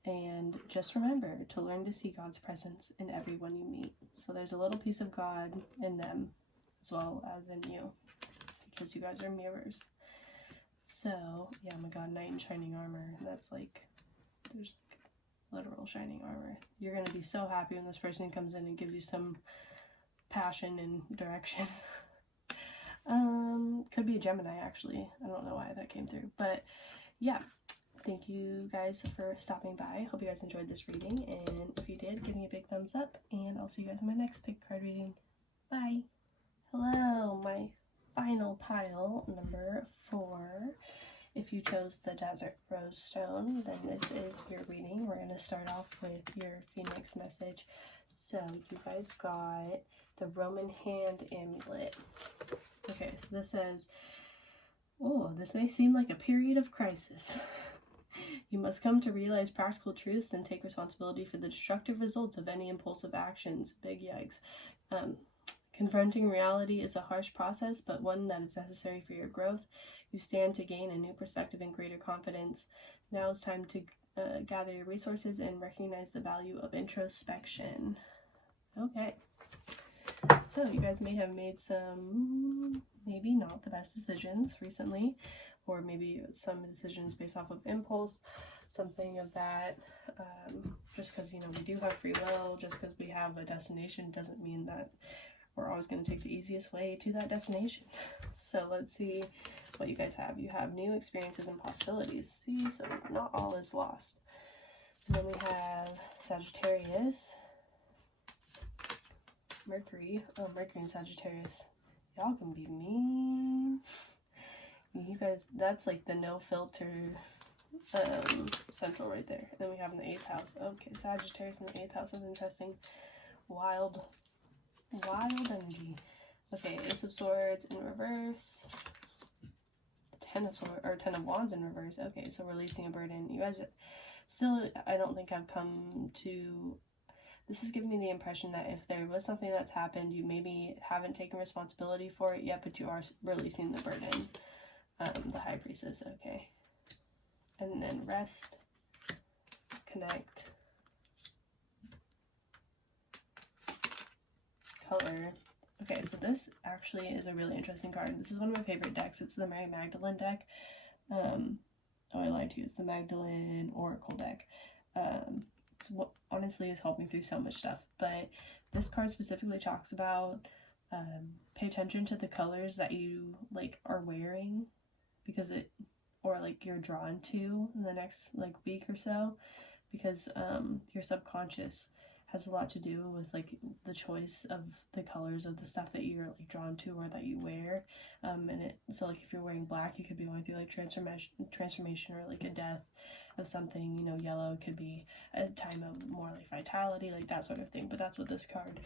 and just remember to learn to see God's presence in everyone you meet. So there's a little piece of God in them as well as in you, because you guys are mirrors. So, yeah, my God, knight in shining armor. That's like, there's like literal shining armor. You're going to be so happy when this person comes in and gives you some passion and direction. Could be a Gemini, actually. I don't know why that came through. But, yeah. Thank you guys for stopping by. Hope you guys enjoyed this reading. And if you did, give me a big thumbs up. And I'll see you guys in my next pick card reading. Bye. Hello, my final pile, number 4. If you chose the Desert Rose Stone, then this is your reading. We're going to start off with your Phoenix message. So you guys got the Roman Hand Amulet. Okay, so this says, oh, this may seem like a period of crisis. You must come to realize practical truths and take responsibility for the destructive results of any impulsive actions. Big yikes. Confronting reality is a harsh process, but one that is necessary for your growth. You stand to gain a new perspective and greater confidence. Now it's time to gather your resources and recognize the value of introspection. Okay. So you guys may have made some, maybe not the best decisions recently, or maybe some decisions based off of impulse, something of that. Just because, you know, we do have free will, just because we have a destination doesn't mean that we're always going to take the easiest way to that destination. So let's see what you guys have. You have new experiences and possibilities. See, so not all is lost. And then we have Sagittarius, Mercury. Oh, Mercury and Sagittarius. Y'all can be mean. You guys, that's like the no filter central right there. And then we have in the 8th house. Okay, Sagittarius in the 8th house is interesting. Wild energy. Okay, Ace of Swords in reverse. 10 of Wands in reverse. Okay, so releasing a burden. You guys still, I don't think I've come to, this is giving me the impression that if there was something that's happened, you maybe haven't taken responsibility for it yet, but you are releasing the burden. The High Priestess, okay. And then rest, connect, color. Okay, so this actually is a really interesting card. This is one of my favorite decks. It's the Mary Magdalene deck. Oh, I lied to you. It's the Magdalene Oracle deck. It's what honestly has helped me through so much stuff. But this card specifically talks about pay attention to the colors that you like are wearing, because it, or like you're drawn to in the next like week or so, because your subconscious has a lot to do with like the choice of the colors of the stuff that you're like drawn to or that you wear. And it, so like if you're wearing black, you could be going through like transformation or like a death of something. You know, yellow could be a time of more like vitality, like that sort of thing. But that's what this card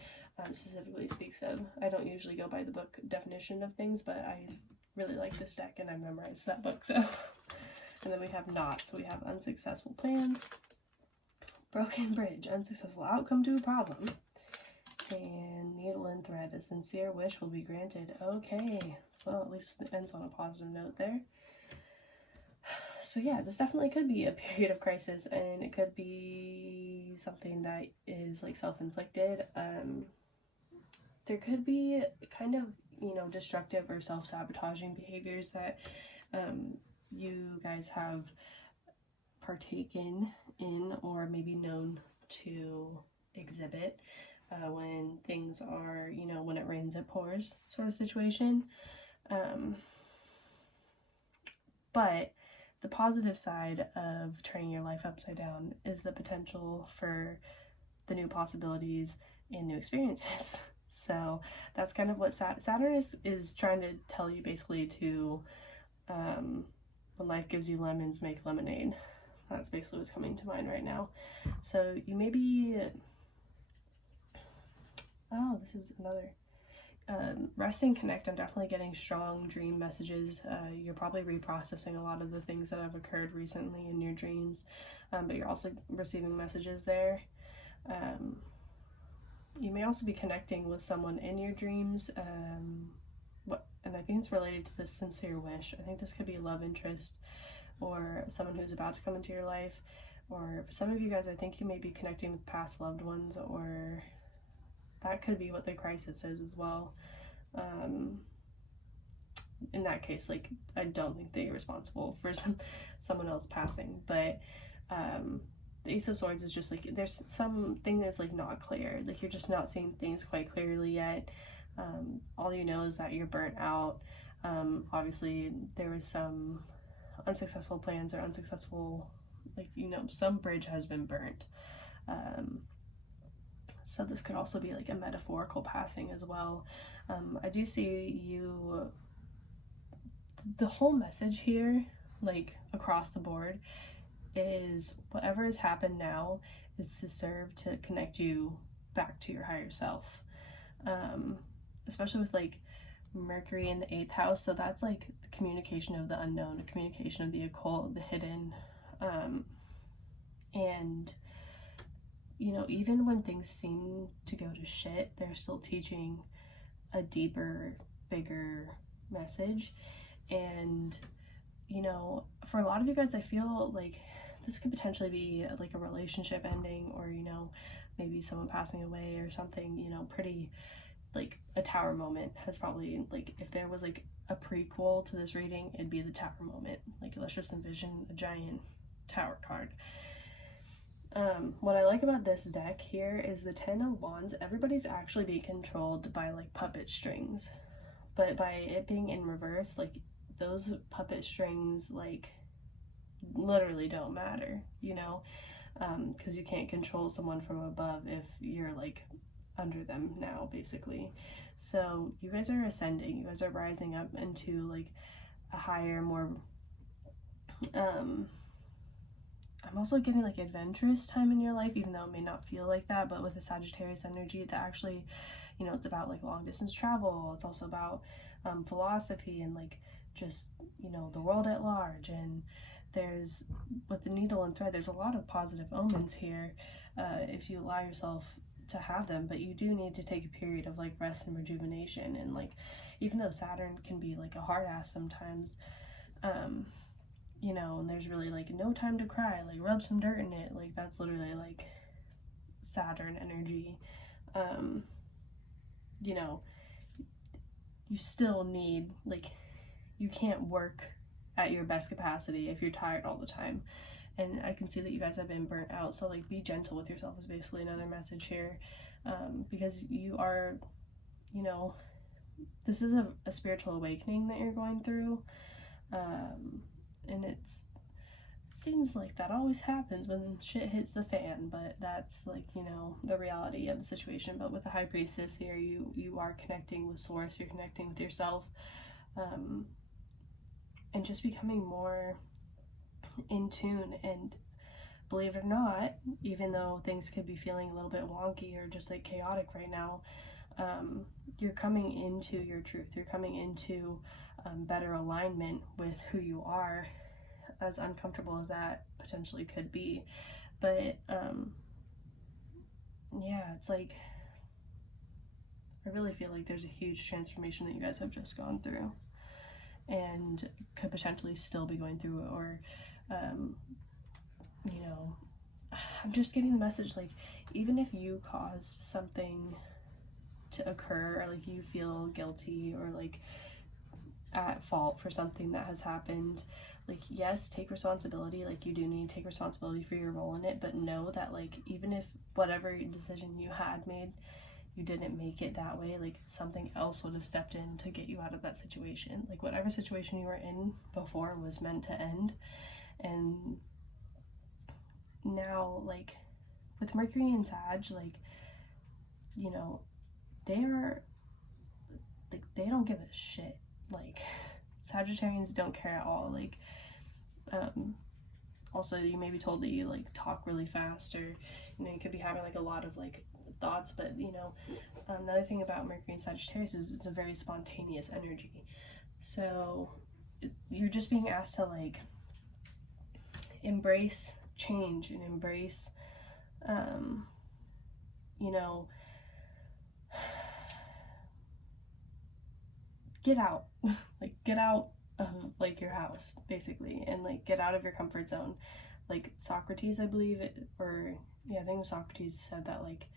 specifically speaks of. I don't usually go by the book definition of things, but I really like this deck and I memorized that book. So, and then we have not. So we have unsuccessful plans, broken bridge, unsuccessful outcome to a problem, and needle and thread, a sincere wish will be granted. Okay, so at least it ends on a positive note there. So yeah, this definitely could be a period of crisis, and it could be something that is like self-inflicted. There could be kind of, you know, destructive or self-sabotaging behaviors that you guys have partaken in or maybe known to exhibit when things are, you know, when it rains it pours sort of situation. But the positive side of turning your life upside down is the potential for the new possibilities and new experiences. So that's kind of what Saturn is trying to tell you, basically, to when life gives you lemons, make lemonade. That's basically what's coming to mind right now. So you may be, oh, this is another, rest and connect. I'm definitely getting strong dream messages. You're probably reprocessing a lot of the things that have occurred recently in your dreams, but you're also receiving messages there. You may also be connecting with someone in your dreams, and I think it's related to this sincere wish. I think this could be a love interest or someone who's about to come into your life, or for some of you guys, I think you may be connecting with past loved ones, or that could be what the crisis is as well. In that case, like, I don't think that you're responsible for someone else passing, but the Ace of Swords is just like, there's something that's like not clear, like you're just not seeing things quite clearly yet. All you know is that you're burnt out. Obviously there was some unsuccessful plans or unsuccessful, like, you know, some bridge has been burnt. So this could also be like a metaphorical passing as well. I do see you, the whole message here, like across the board, is whatever has happened now is to serve to connect you back to your higher self. Especially with like Mercury in the 8th house, so that's like the communication of the unknown, the communication of the occult, the hidden, and you know, even when things seem to go to shit, they're still teaching a deeper, bigger message. And you know, for a lot of you guys, I feel like this could potentially be like a relationship ending, or you know, maybe someone passing away or something, you know, pretty, like a tower moment has probably, like, if there was like a prequel to this reading, it'd be the tower moment. Like, let's just envision a giant tower card. What I like about this deck here is the 10 of Wands. Everybody's actually being controlled by like puppet strings, but by it being in reverse, like those puppet strings like literally don't matter, you know, because you can't control someone from above if you're like under them now, basically. So you guys are ascending, you guys are rising up into like a higher, more I'm also getting like adventurous time in your life, even though it may not feel like that. But with the Sagittarius energy, that actually, you know, it's about like long distance travel. It's also about philosophy and like just, you know, the world at large. And there's, with the needle and thread, there's a lot of positive omens here if you allow yourself to have them. But you do need to take a period of like rest and rejuvenation. And like, even though Saturn can be like a hard ass sometimes, you know, and there's really like no time to cry, like rub some dirt in it, like that's literally like Saturn energy. You know, you still need, like, you can't work at your best capacity if you're tired all the time. And I can see that you guys have been burnt out, so like be gentle with yourself is basically another message here, because you are, you know, this is a spiritual awakening that you're going through. And it seems like that always happens when shit hits the fan, but that's like, you know, the reality of the situation. But with the High Priestess here, you are connecting with Source, you're connecting with yourself, and just becoming more in tune. And believe it or not, even though things could be feeling a little bit wonky or just like chaotic right now, you're coming into your truth, you're coming into better alignment with who you are, as uncomfortable as that potentially could be. But yeah, it's like, I really feel like there's a huge transformation that you guys have just gone through and could potentially still be going through, or you know, I'm just getting the message, like, even if you caused something to occur, or like you feel guilty or like at fault for something that has happened, like, yes, take responsibility, like you do need to take responsibility for your role in it, but know that like even if whatever decision you had made, you didn't make it that way, like something else would have stepped in to get you out of that situation. Like whatever situation you were in before was meant to end. And now, like with Mercury and Sag, like, you know, they are like, they don't give a shit. Like, Sagittarians don't care at all. Like, also, you may be told that you like talk really fast, or you know, you could be having like a lot of like thoughts, but you know, another thing about Mercury and Sagittarius is it's a very spontaneous energy. So you're just being asked to like embrace change and embrace, you know, get out, like get out of like your house basically, and like get out of your comfort zone. Like Socrates, I believe it, or yeah, I think Socrates said that like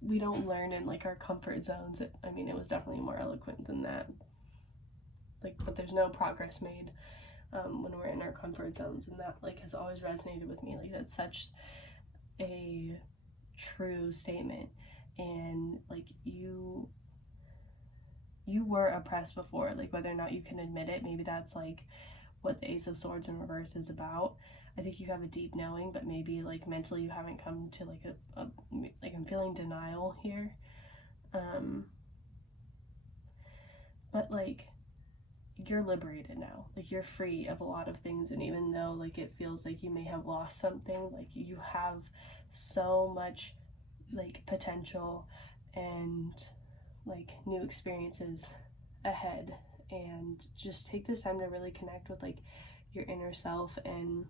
we don't learn in like our comfort zones. I mean, it was definitely more eloquent than that. Like, but there's no progress made when we're in our comfort zones, and that like has always resonated with me. Like that's such a true statement. And like you were oppressed before, like whether or not you can admit it, maybe that's like what the Ace of Swords in reverse is about. I think you have a deep knowing, but maybe like mentally you haven't come to like a like I'm feeling denial here. But like you're liberated now, like you're free of a lot of things, and even though like it feels like you may have lost something, like you have so much like potential and like new experiences ahead. And just take this time to really connect with like your inner self. And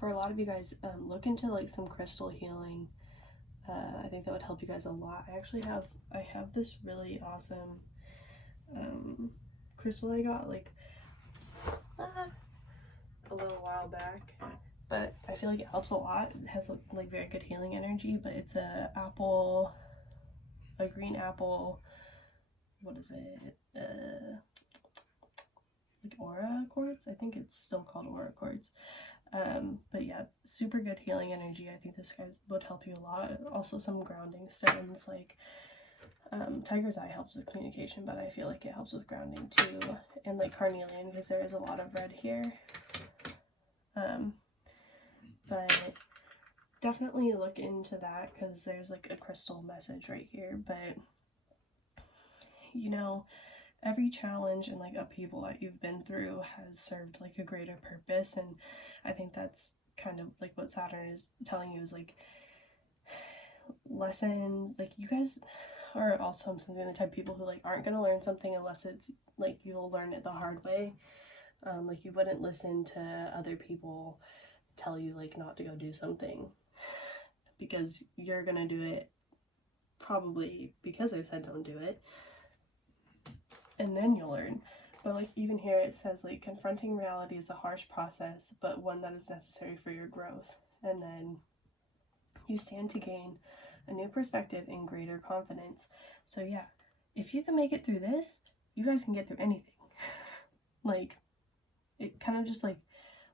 for a lot of you guys, look into like some crystal healing. I think that would help you guys a lot. I have this really awesome crystal I got like a little while back, but I feel like it helps a lot. It has like very good healing energy, but it's a green apple, what is it, like aura quartz. I think it's still called aura quartz. But yeah, super good healing energy. I think this guy would help you a lot. Also some grounding stones, like tiger's eye helps with communication, but I feel like it helps with grounding too. And like carnelian, because there is a lot of red here. But definitely look into that, because there's like a crystal message right here. But you know, every challenge and like upheaval that you've been through has served like a greater purpose. And I think that's kind of like what Saturn is telling you, is like lessons. Like you guys are also something the type of people who like aren't going to learn something unless it's like you'll learn it the hard way. Like you wouldn't listen to other people tell you like not to go do something, because you're going to do it probably because I said don't do it, and then you'll learn. But like even here it says like confronting reality is a harsh process, but one that is necessary for your growth. And then you stand to gain a new perspective and greater confidence. So yeah, if you can make it through this, you guys can get through anything. Like it kind of just like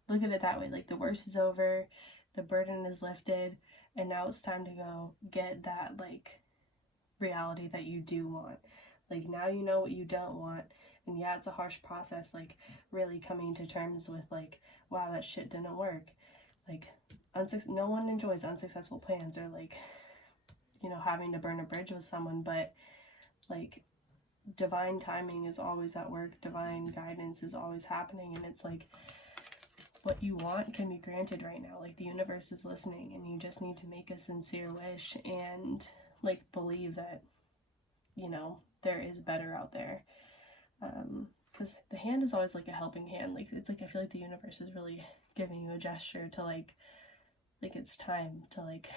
look at it that way. Like the worst is over, the burden is lifted, and now it's time to go get that like reality that you do want. Like now you know what you don't want. And yeah, it's a harsh process, like really coming to terms with like, wow, that shit didn't work. Like no one enjoys unsuccessful plans, or like, you know, having to burn a bridge with someone. But like divine timing is always at work, divine guidance is always happening, and it's like what you want can be granted right now. Like the universe is listening, and you just need to make a sincere wish and like believe that, you know, there is better out there. Because the hand is always like a helping hand. Like it's like I feel like the universe is really giving you a gesture to like it's time to like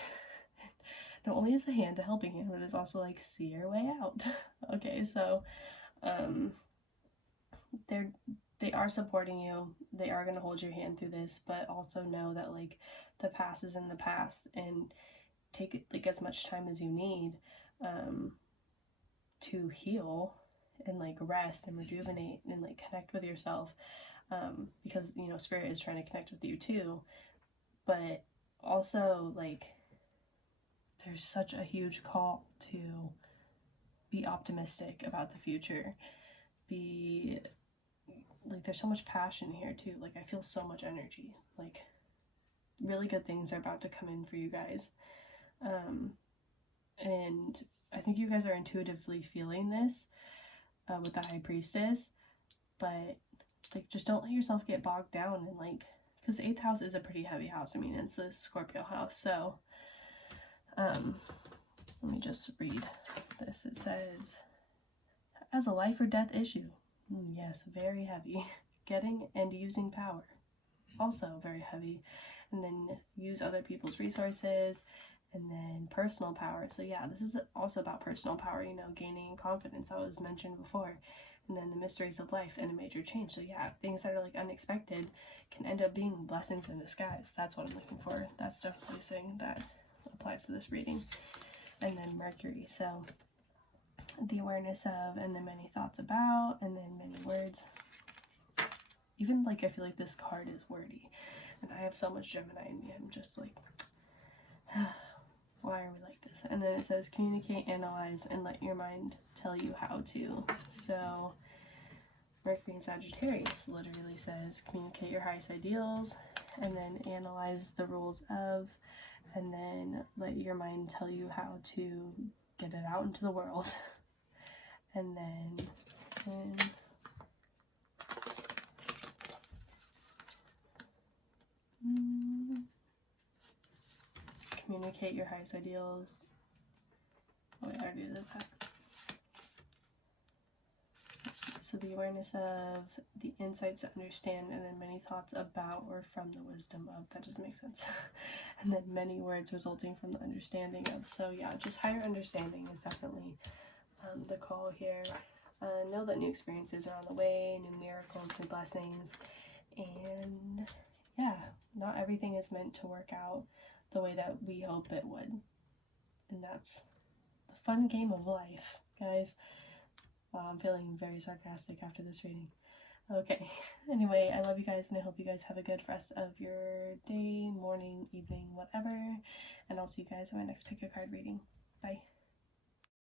not only is the hand a helping hand, but it's also like see your way out. Okay, so they are supporting you. They are going to hold your hand through this, but also know that like the past is in the past, and take it like as much time as you need to heal and like rest and rejuvenate and like connect with yourself, because you know spirit is trying to connect with you too. But also like there's such a huge call to be optimistic about the future. Be like there's so much passion here too. Like I feel so much energy. Like really good things are about to come in for you guys. And I think you guys are intuitively feeling this with the High Priestess, but like just don't let yourself get bogged down in like, because the 8th house is a pretty heavy house. I mean, it's the Scorpio house, so Let me just read this. It says, as a life or death issue. Yes, very heavy. Getting and using power. Also very heavy. And then use other people's resources. And then personal power. So yeah, this is also about personal power, you know, gaining confidence, that was mentioned before. And then the mysteries of life and a major change. So yeah, things that are like unexpected can end up being blessings in disguise. That's what I'm looking for. That's definitely something that applies to this reading. And then Mercury. So the awareness of, and then many thoughts about, and then many words. Even like I feel like this card is wordy. And I have so much Gemini in me. I'm just like, why are we like this? And then it says communicate, analyze, and let your mind tell you how to. So Mercury in Sagittarius literally says communicate your highest ideals, and then analyze the rules of, and then let your mind tell you how to get it out into the world. And then communicate your highest ideals. Oh wait, I already did that. So the awareness of, the insights to understand, and then many thoughts about or from the wisdom of. That doesn't make sense. And then many words resulting from the understanding of. So yeah, just higher understanding is definitely the call here. Know that new experiences are on the way, new miracles, new blessings. And yeah, not everything is meant to work out the way that we hope it would. And that's the fun game of life, guys. Wow, I'm feeling very sarcastic after this reading. Okay, anyway, I love you guys, and I hope you guys have a good rest of your day, morning, evening, whatever. And I'll see you guys in my next pick a card reading. Bye.